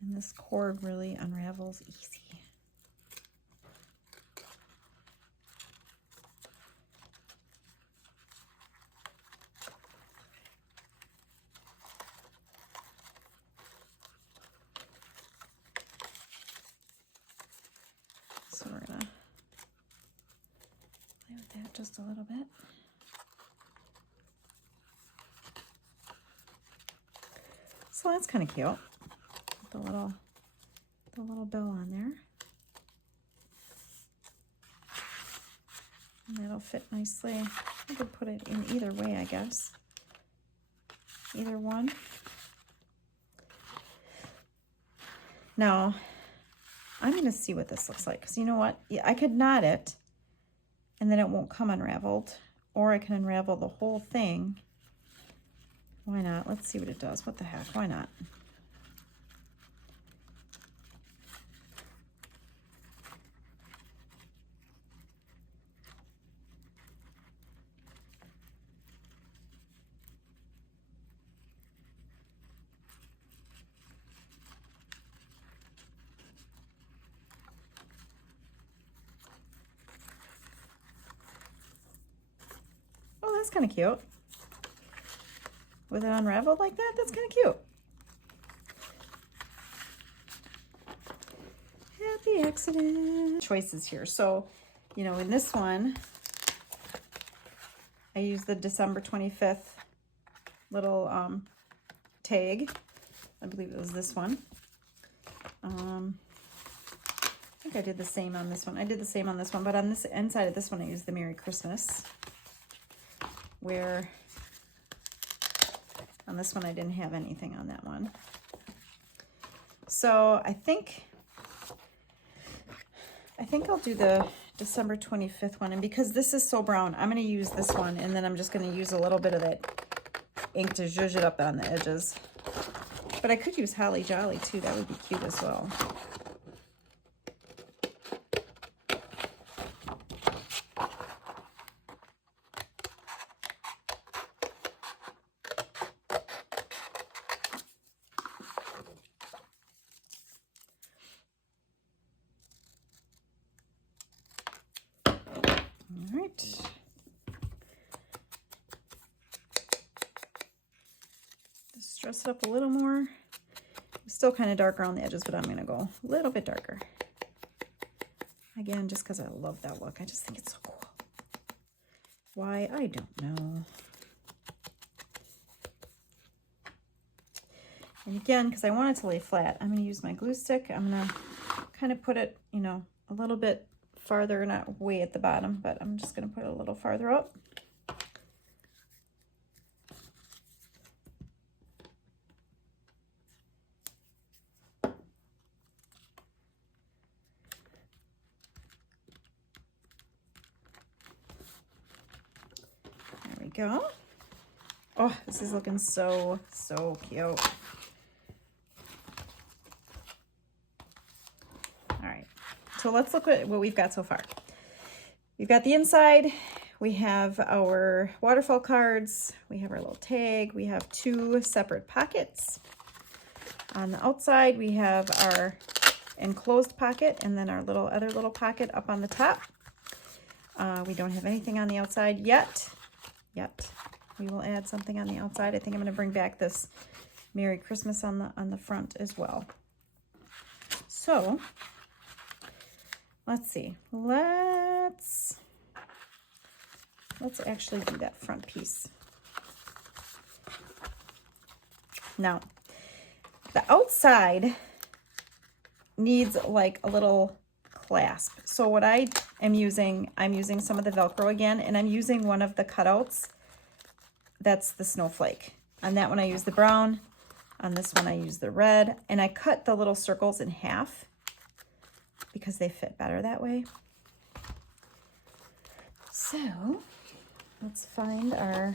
And this cord really unravels easy. So we're gonna play with that just a little bit. So that's kind of cute. The little bell on there. And that'll fit nicely. I could put it in either way, I guess. Either one. Now, I'm going to see what this looks like. Because you know what? Yeah, I could knot it, and then it won't come unraveled. Or I can unravel the whole thing. Why not? Let's see what it does. What the heck? Why not? kind of cute. With it unraveled like that, that's kind of cute. Happy accident. Choices here. So, you know, in this one, I used the December 25th little tag. I believe it was this one. I think I did the same on this one. I did the same on this one, but on this inside of this one, I used the Merry Christmas. Where on this one, I didn't have anything on that one. So I think I'll do the December 25th one. And because this is so brown, I'm going to use this one. And then I'm just going to use a little bit of that ink to zhuzh it up on the edges. But I could use Holly Jolly too. That would be cute as well. All right. Just dress it up a little more. It's still kind of dark around the edges, but I'm going to go a little bit darker. Again, just because I love that look. I just think it's so cool. Why? I don't know. And again, because I want it to lay flat, I'm going to use my glue stick. I'm going to kind of put it, you know, a little bit farther, not way at the bottom, but I'm just going to put it a little farther up. There we go. Oh, this is looking so, so cute. All right, so let's look at what we've got so far. We've got the inside, we have our waterfall cards, we have our little tag, we have 2 separate pockets. On the outside, we have our enclosed pocket and then our other little pocket up on the top. We don't have anything on the outside yet. We will add something on the outside. I think I'm going to bring back this Merry Christmas on the front as well. So let's see. Let's actually do that front piece. Now, the outside needs like a little clasp. So what I'm using some of the Velcro again, and I'm using one of the cutouts. That's the snowflake. On that one, I use the brown. On this one, I use the red. And I cut the little circles in half because they fit better that way. So let's find our...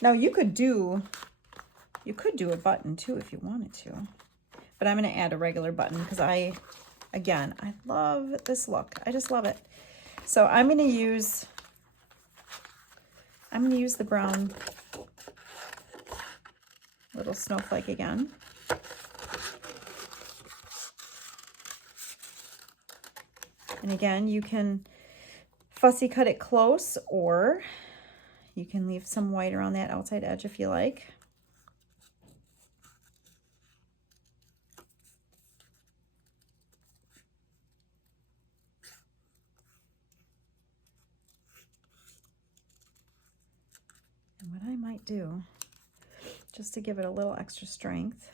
Now you could do a button too if you wanted to. But I'm going to add a regular button because I love this look. I just love it. So I'm going to use the brown little snowflake again. And again, you can fussy cut it close, or you can leave some white around that outside edge if you like. And what I might do, just to give it a little extra strength,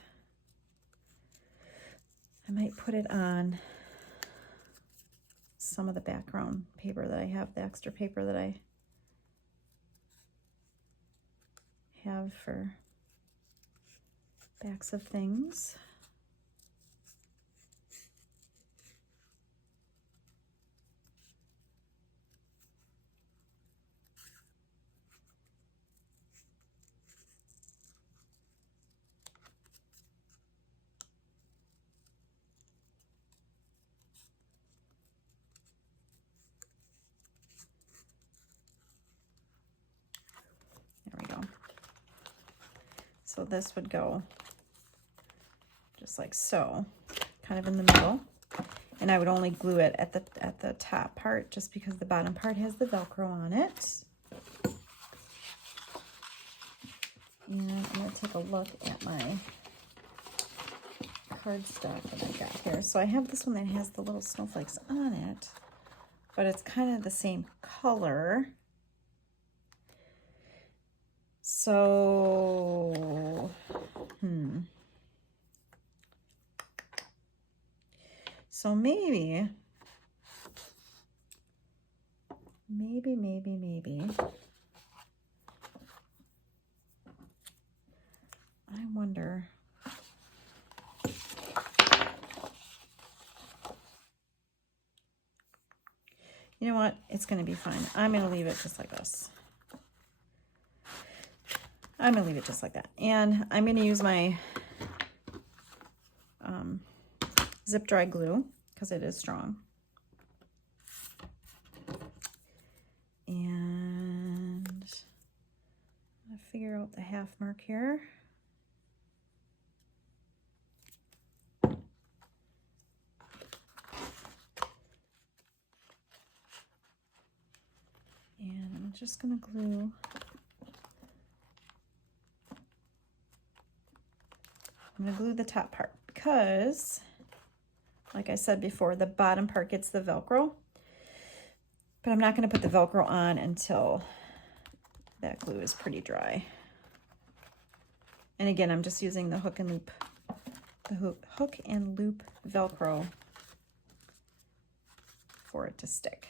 I might put it on some of the background paper that I have, the extra paper that I have for backs of things. So this would go just like so, kind of in the middle. And I would only glue it at the top part just because the bottom part has the Velcro on it. And I'm going to take a look at my cardstock that I got here. So I have this one that has the little snowflakes on it, but it's kind of the same color. So, So maybe. I wonder. You know what? It's going to be fine. I'm going to leave it just like this. I'm going to leave it just like that. And I'm going to use my zip dry glue because it is strong. And I'll figure out the half mark here. And I'm just going to glue the top part because, like I said before, the bottom part gets the Velcro. But I'm not going to put the Velcro on until that glue is pretty dry. And again, I'm just using the hook and loop, Velcro for it to stick.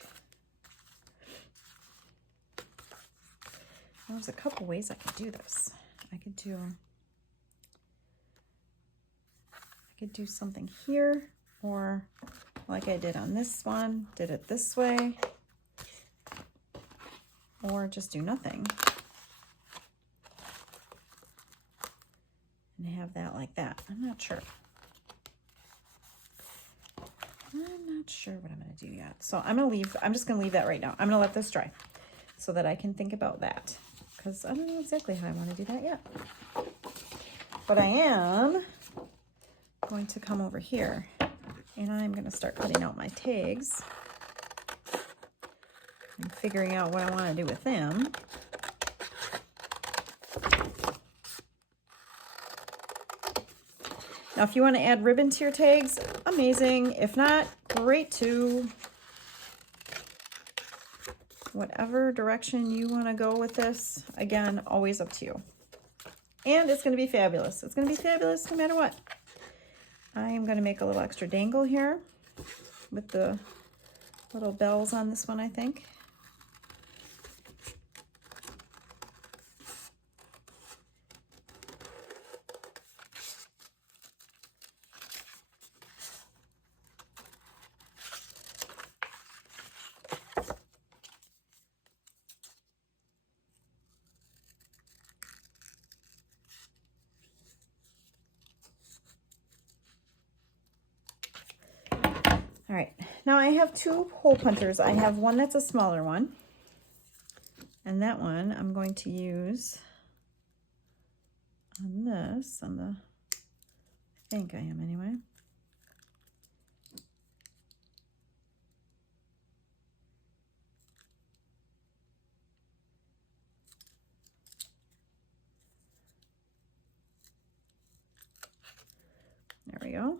There's a couple ways I could do this. I could do something here, or like I did on this one, did it this way, or just do nothing and have that like that. I'm not sure what I'm going to do yet. So I'm just going to leave that right now. I'm going to let this dry so that I can think about that, because I don't know exactly how I want to do that yet. But I am going to come over here and I'm going to start cutting out my tags and figuring out what I want to do with them. Now, if you want to add ribbon to your tags, amazing. If not, great too. Whatever direction you want to go with this, again, always up to you. And it's going to be fabulous. It's going to be fabulous no matter what. I am going to make a little extra dangle here with the little bells on this one, I think. All right, now I have two hole punters. I have one that's a smaller one, and that one I'm going to use on this, I think I am anyway. There we go.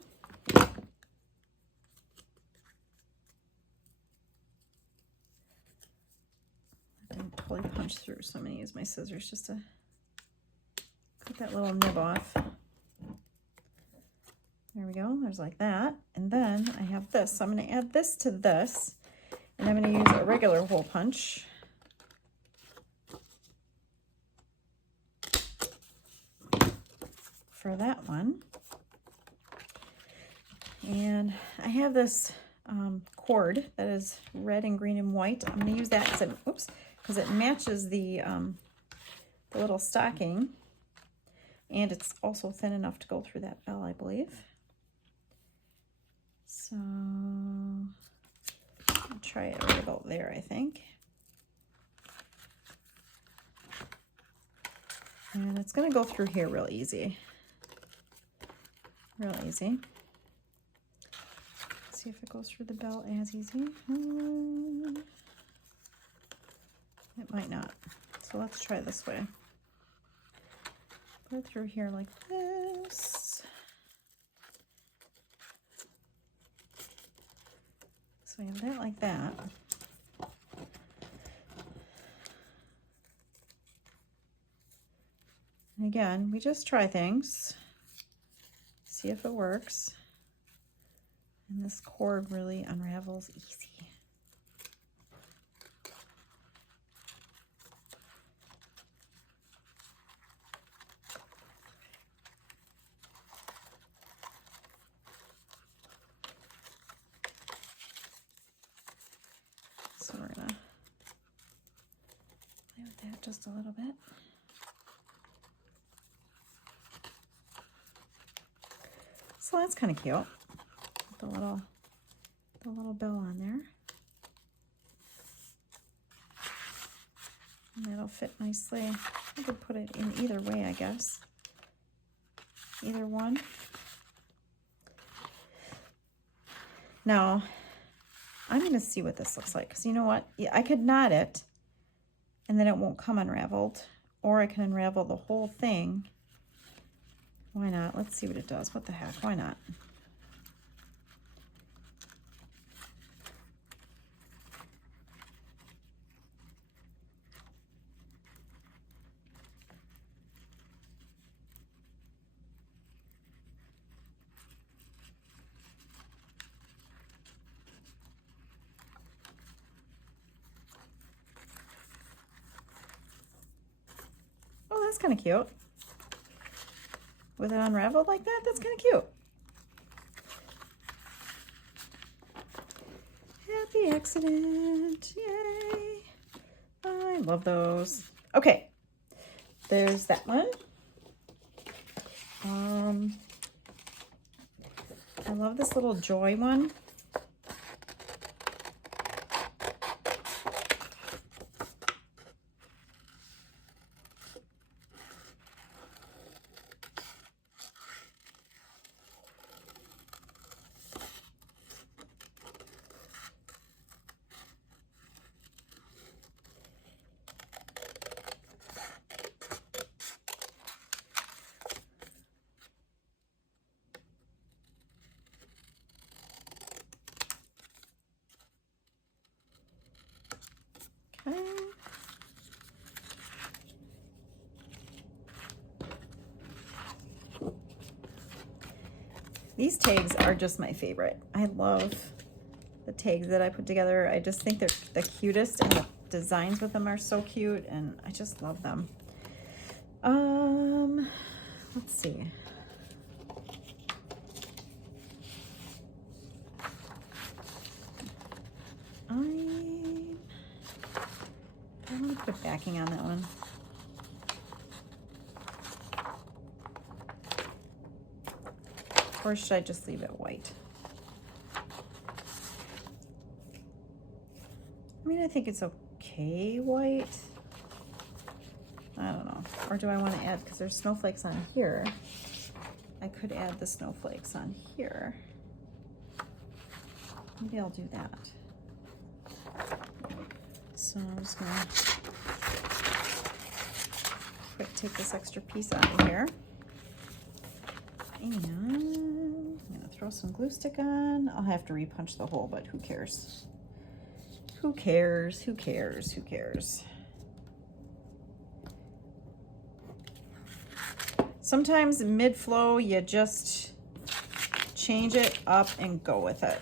I didn't totally punch through, so I'm going to use my scissors just to cut that little nib off. There we go. There's like that. And then I have this. So I'm going to add this to this, and I'm going to use a regular hole punch. For that one. And I have this cord that is red and green and white. I'm going to use that because it matches the little stocking, and it's also thin enough to go through that bell, I believe. So I'll try it right about there, I think. And it's going to go through here real easy. Real easy. See if it goes through the bell as easy. It might not. So let's try this way. put it through here like this. So we have that like that. And again, we just try things, see if it works. And this cord really unravels easy. So we're gonna play with that just a little bit. So that's kind of cute. The little bell on there. And that'll fit nicely. I could put it in either way, I guess. Either one. Now, I'm going to see what this looks like. Because you know what? I could knot it, and then it won't come unraveled. Or I can unravel the whole thing. Why not? Let's see what it does. What the heck? Why not? Oh, that's kind of cute. With it unraveled like that, that's kind of cute. Happy accident. Yay. I love those. Okay. There's that one. I love this little joy one. Okay. These tags are just my favorite. I love the tags that I put together. I just think they're the cutest, and the designs with them are so cute, and I just love them. Let's see. I want to put backing on that one. Or should I just leave it white? I mean, I think it's okay white. I don't know. Or do I want to add, because there's snowflakes on here. I could add the snowflakes on here. Maybe I'll do that. So I'm just gonna quick take this extra piece out of here. And I'm gonna throw some glue stick on. I'll have to repunch the hole, but who cares? Who cares? Who cares? Who cares? Sometimes mid-flow, you just change it up and go with it.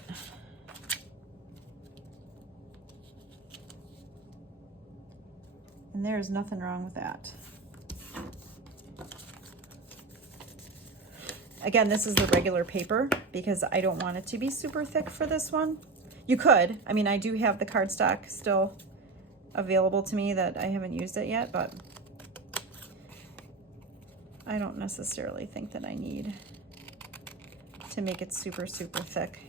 And there's nothing wrong with that. Again, this is the regular paper because I don't want it to be super thick for this one. You could. I mean, I do have the cardstock still available to me that I haven't used it yet, but I don't necessarily think that I need to make it super, super thick.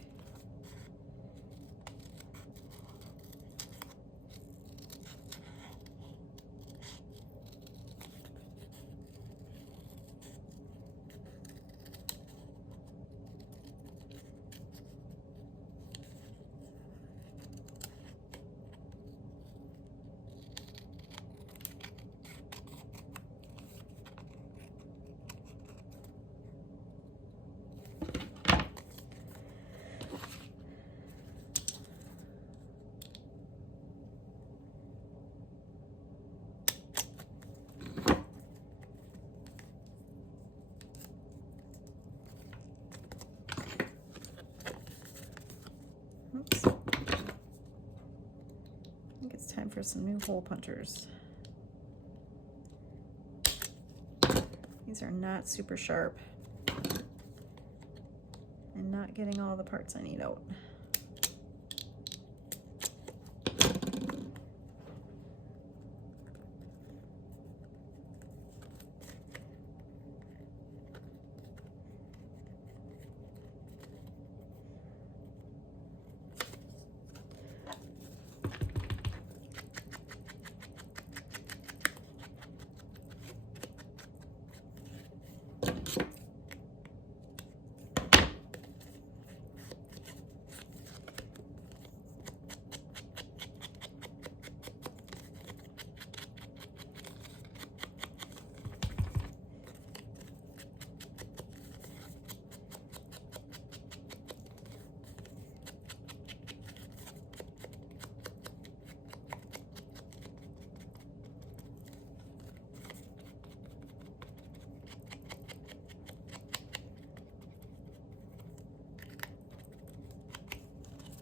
Oops. I think it's time for some new hole punchers. These are not super sharp and not getting all the parts I need out.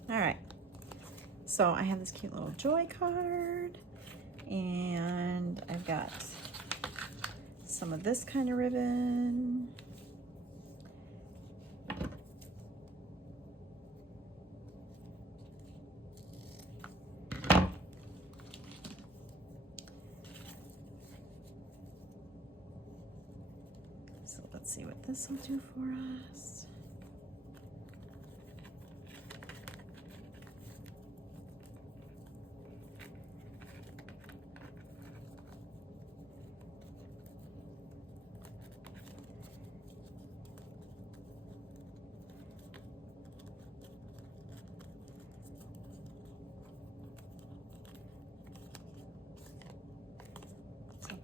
All right, so I have this cute little joy card, and I've got some of this kind of ribbon. So let's see what this will do for us.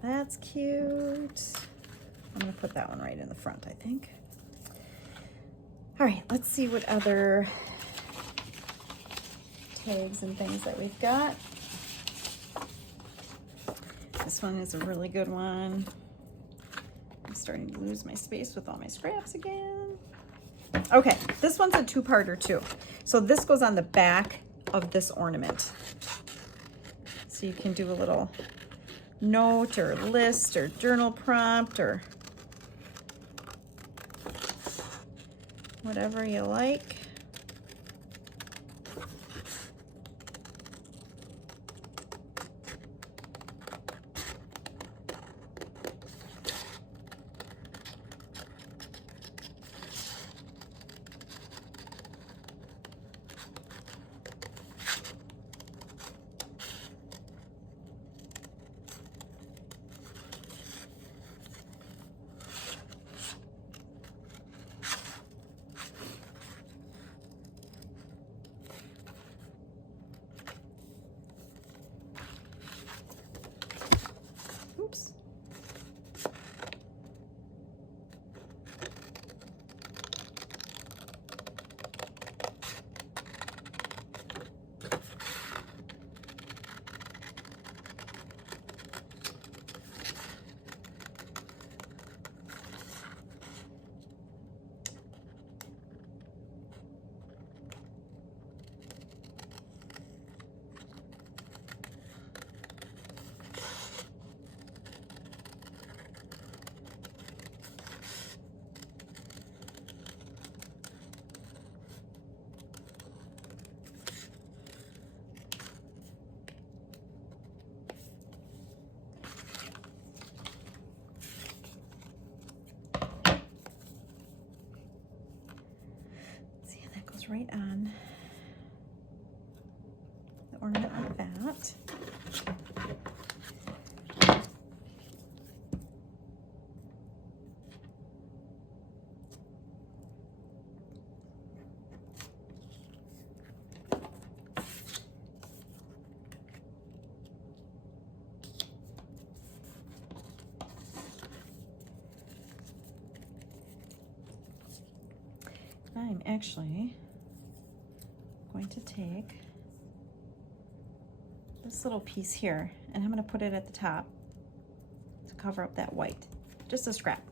That's cute. I'm gonna put that one right in the front, I think. All right, let's see what other tags and things that we've got. This one is a really good one. I'm starting to lose my space with all my scraps again. Okay, this one's a two-parter too. So this goes on the back of this ornament. So you can do a little note or list or journal prompt or whatever you like. Oops. Right on the ornament like that. I'm actually going to take this little piece here and I'm going to put it at the top to cover up that white, just a scrap,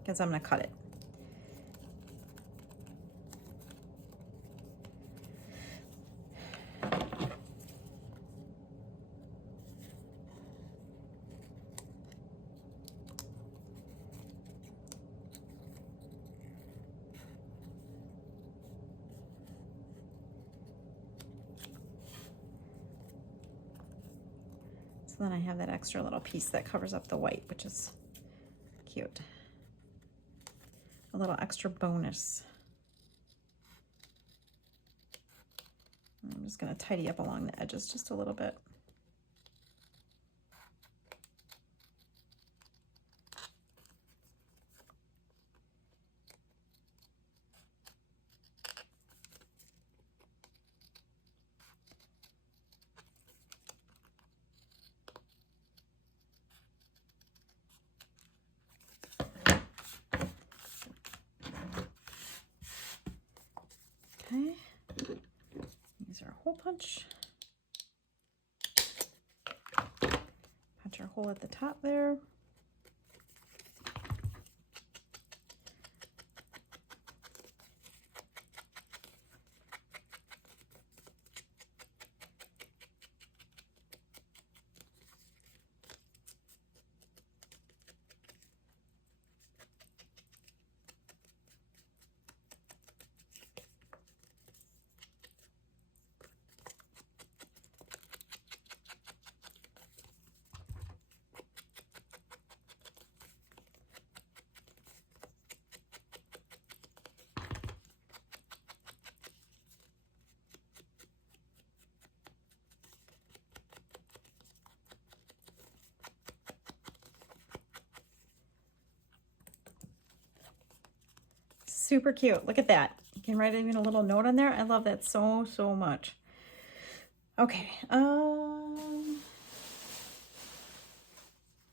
because I'm going to cut it. So then I have that extra little piece that covers up the white, which is cute. A little extra bonus. I'm just going to tidy up along the edges just a little bit. Okay, use our hole punch. Punch our hole at the top there. Super cute. Look at that. You can write even a little note on there. I love that so, so much. Okay.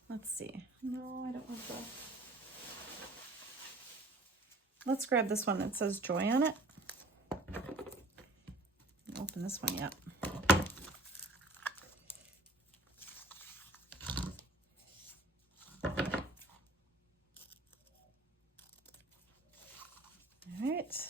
Let's see. No, I don't want the... Let's grab this one that says joy on it. Open this one yet. All right.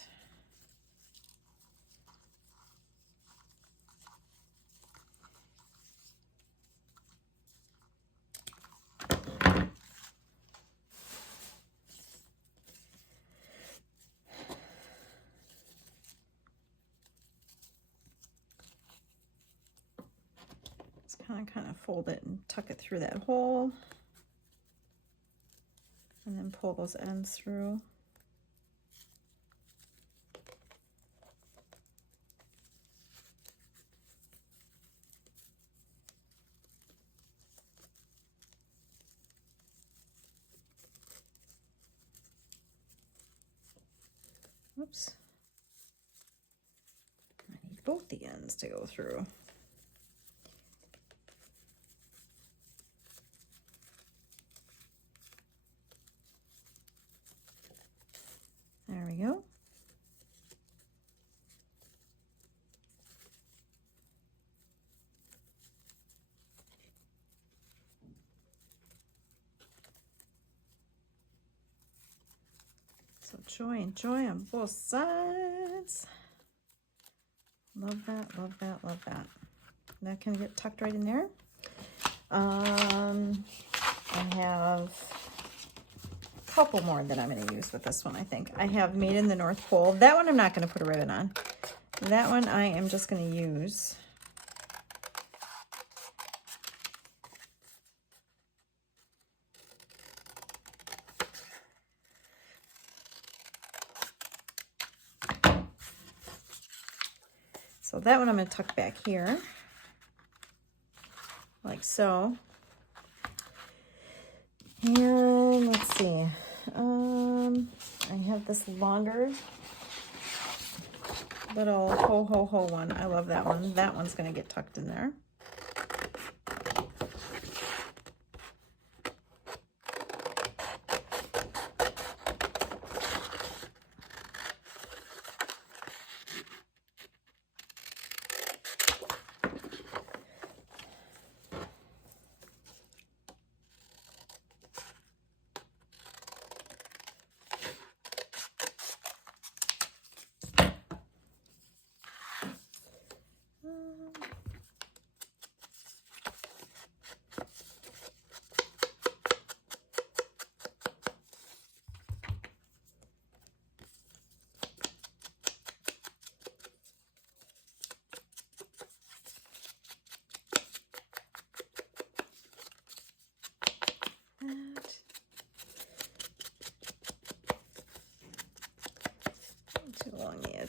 Just kind of fold it and tuck it through that hole, and then pull those ends through. Whoops. I need both the ends to go through. There we go. So joy and joy on both sides. Love that, love that, love that. That can get tucked right in there. I have a couple more that I'm going to use with this one, I think. I have Made in the North Pole. That one I'm not going to put a ribbon on. That one I am just going to use. So that one I'm going to tuck back here, like so. And let's see, I have this longer little ho ho ho one. I love that one. That one's going to get tucked in there.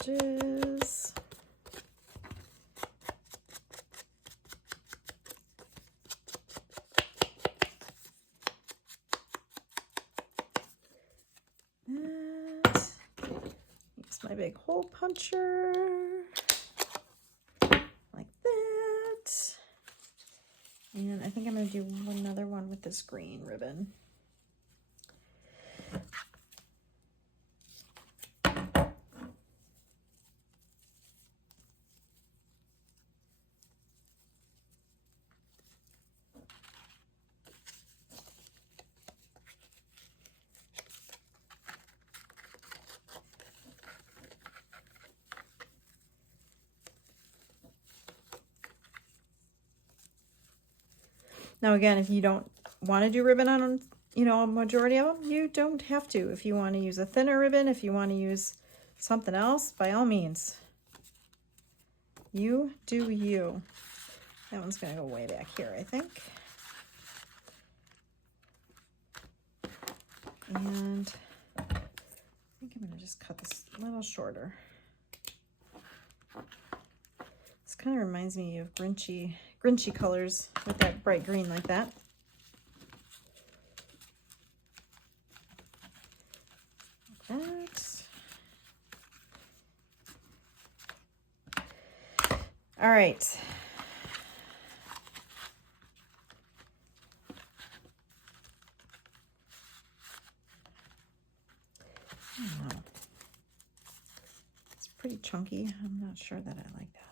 edges. Use my big hole puncher like that. And I think I'm going to do another one with this green ribbon. Now again, if you don't want to do ribbon on, a majority of them, you don't have to. If you want to use a thinner ribbon, if you want to use something else, by all means. You do you. That one's going to go way back here, I think. And I think I'm going to just cut this a little shorter. This kind of reminds me of Grinchy colors with that bright green like that. Like that. All right. I don't know. It's pretty chunky. I'm not sure that I like that.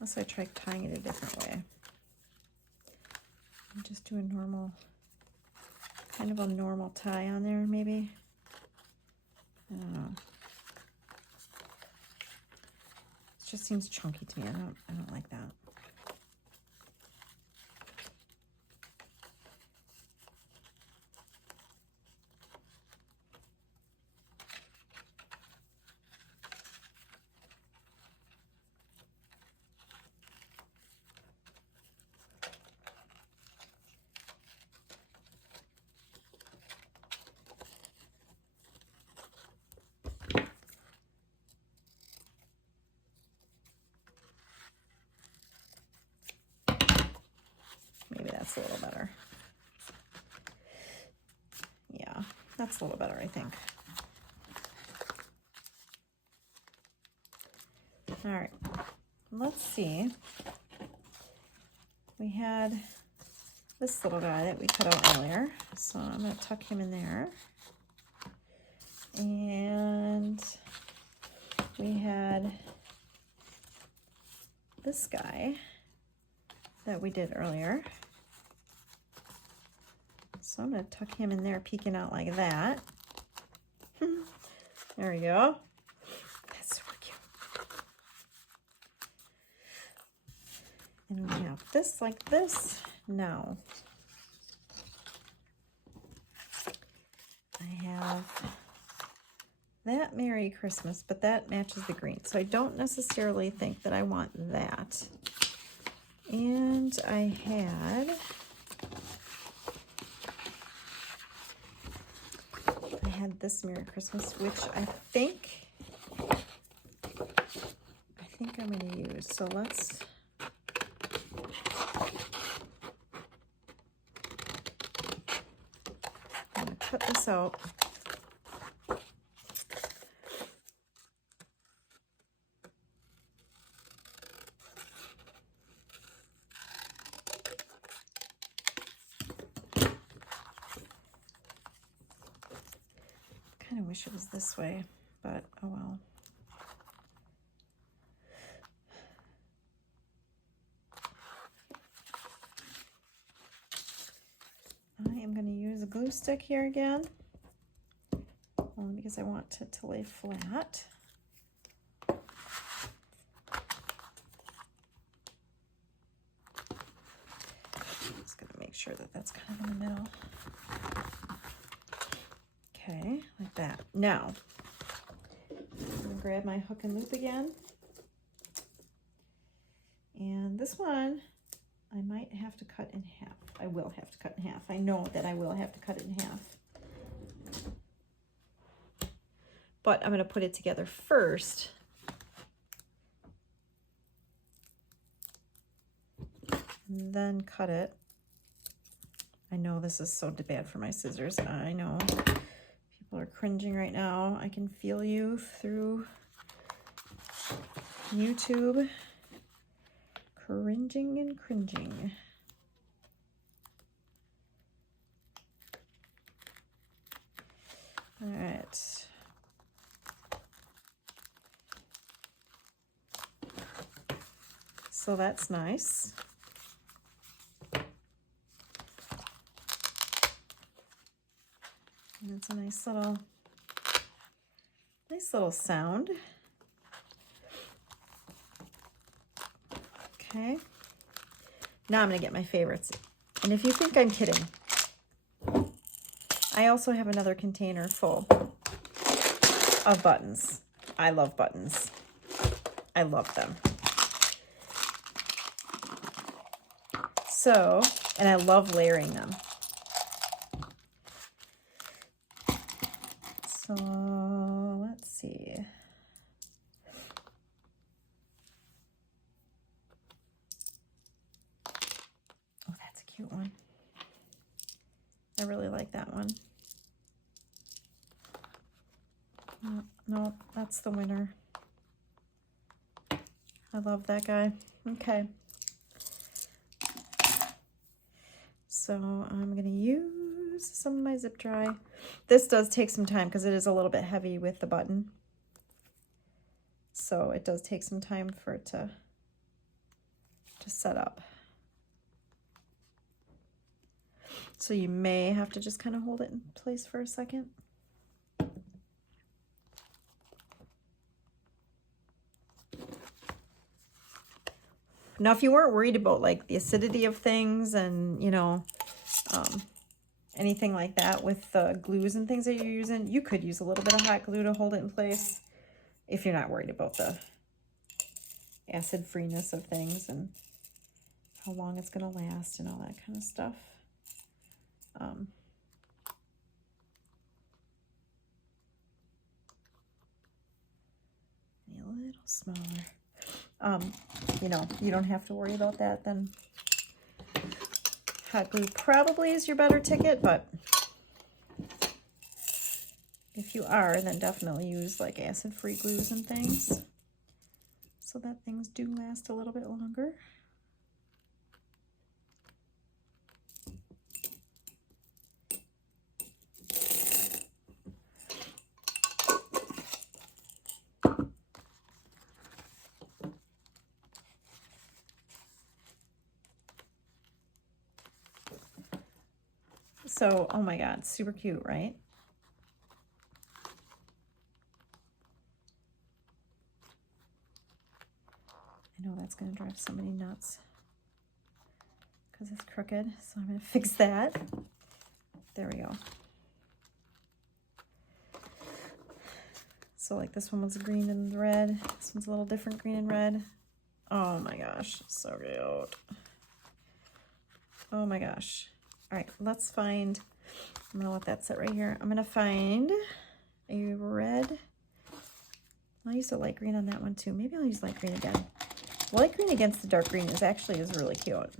Unless I try tying it a different way. I'll just do a normal, kind of a normal tie on there, maybe. I don't know. It just seems chunky to me. I don't like that. Maybe that's a little better. Yeah, that's a little better, I think. All right, let's see. We had this little guy that we cut out earlier, so I'm going to tuck him in there. And we had this guy that we did earlier. So I'm going to tuck him in there, peeking out like that. There we go. That's super cute. And we have this like this. Now, I have that Merry Christmas, but that matches the green. So I don't necessarily think that I want that. And I had this Merry Christmas, which I think I'm going to use. So let's I'm going to cut this out. I wish it was this way, but oh well. I am going to use a glue stick here again, only because I want it to lay flat. Just going to make sure that that's kind of in the middle. Okay, like that. Now, I'm going to grab my hook and loop again. And this one, I might have to cut in half. I will have to cut in half. I know that I will have to cut it in half. but I'm going to put it together first. And then cut it. I know this is so bad for my scissors. I know. People are cringing right now. I can feel you through YouTube. Cringing and cringing. All right. So that's nice. And it's a nice little sound. Okay. Now I'm going to get my favorites. And if you think I'm kidding, I also have another container full of buttons. I love buttons. I love them. So, and I love layering them. So, let's see. Oh, that's a cute one. I really like that one. No, that's the winner. I love that guy. Okay. So I'm going to use some of my zip dry. This does take some time because it is a little bit heavy with the button. So it does take some time for it to set up. So you may have to just kind of hold it in place for a second. Now, if you weren't worried about like the acidity of things and, you know, anything like that with the glues and things that you're using, you could use a little bit of hot glue to hold it in place if you're not worried about the acid freeness of things and how long it's going to last and all that kind of stuff. A little smaller. You know, you don't have to worry about that then. Hot glue probably is your better ticket, but if you are, then definitely use like acid-free glues and things so that things do last a little bit longer. So, oh my God, super cute, right? I know that's going to drive somebody nuts because it's crooked, so I'm going to fix that. There we go. So like this one was green and red. This one's a little different, green and red. Oh my gosh, so cute. Oh my gosh. All right, let's find, I'm gonna let that sit right here. I'm gonna find a red. I'll use a light green on that one too. Maybe I'll use light green again. Light green against the dark green is really cute.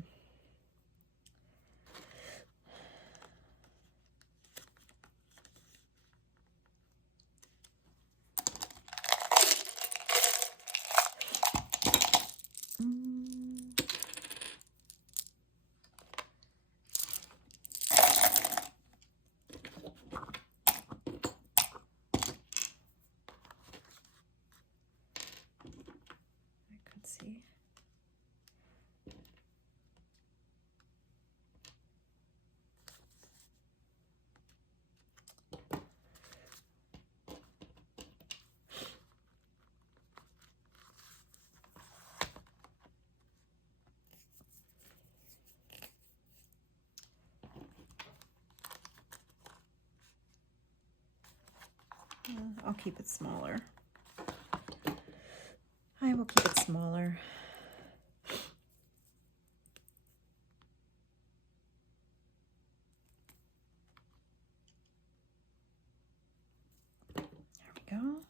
See. I'll keep it smaller. I will keep it smaller. There we go.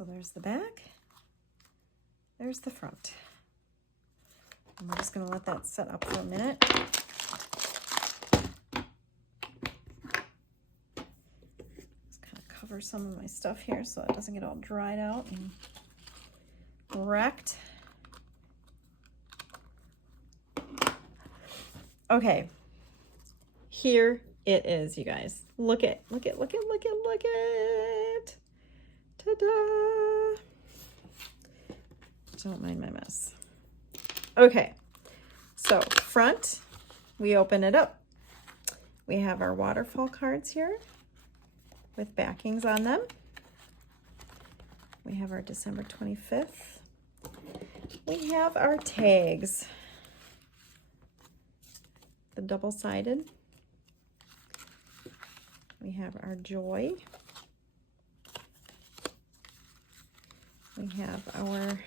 So there's the back, there's the front. And we're just going to let that set up for a minute. Just kind of cover some of my stuff here so it doesn't get all dried out and wrecked. Okay, here it is, you guys. Look it, look it, look it, look it, look it. Ta-da! Don't mind my mess. Okay, so front, we open it up. We have our waterfall cards here with backings on them. We have our December 25th. We have our tags, the double-sided. We have our joy. We have our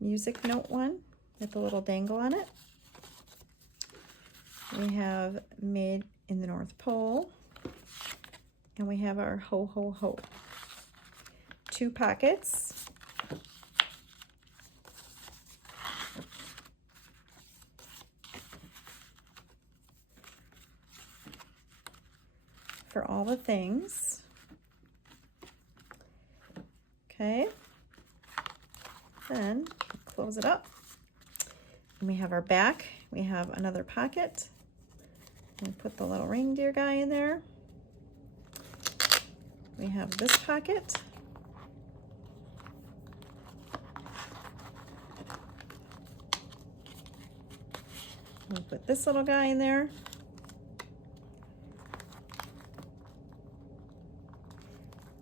music note one with a little dangle on it. We have made in the North Pole. And we have our ho ho ho. 2 pockets. For all the things. Okay. Then close it up. And we have our back. We have another pocket. And put the little reindeer guy in there. We have this pocket. We put this little guy in there.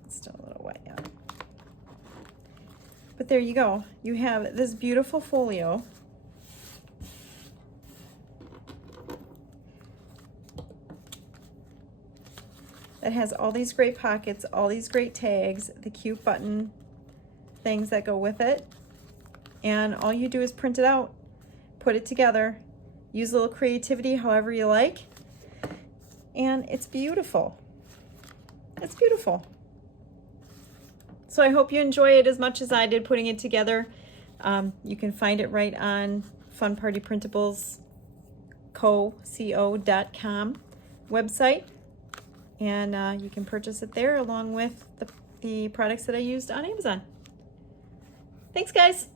It's still a little wet, yeah. But there you go. You have this beautiful folio. That has all these great pockets, all these great tags, the cute button things that go with it. And all you do is print it out, put it together, use a little creativity however you like. And it's beautiful. It's beautiful. So I hope you enjoy it as much as I did putting it together. You can find it right on Fun Party Printables co.com website. And you can purchase it there along with the products that I used on Amazon. Thanks, guys.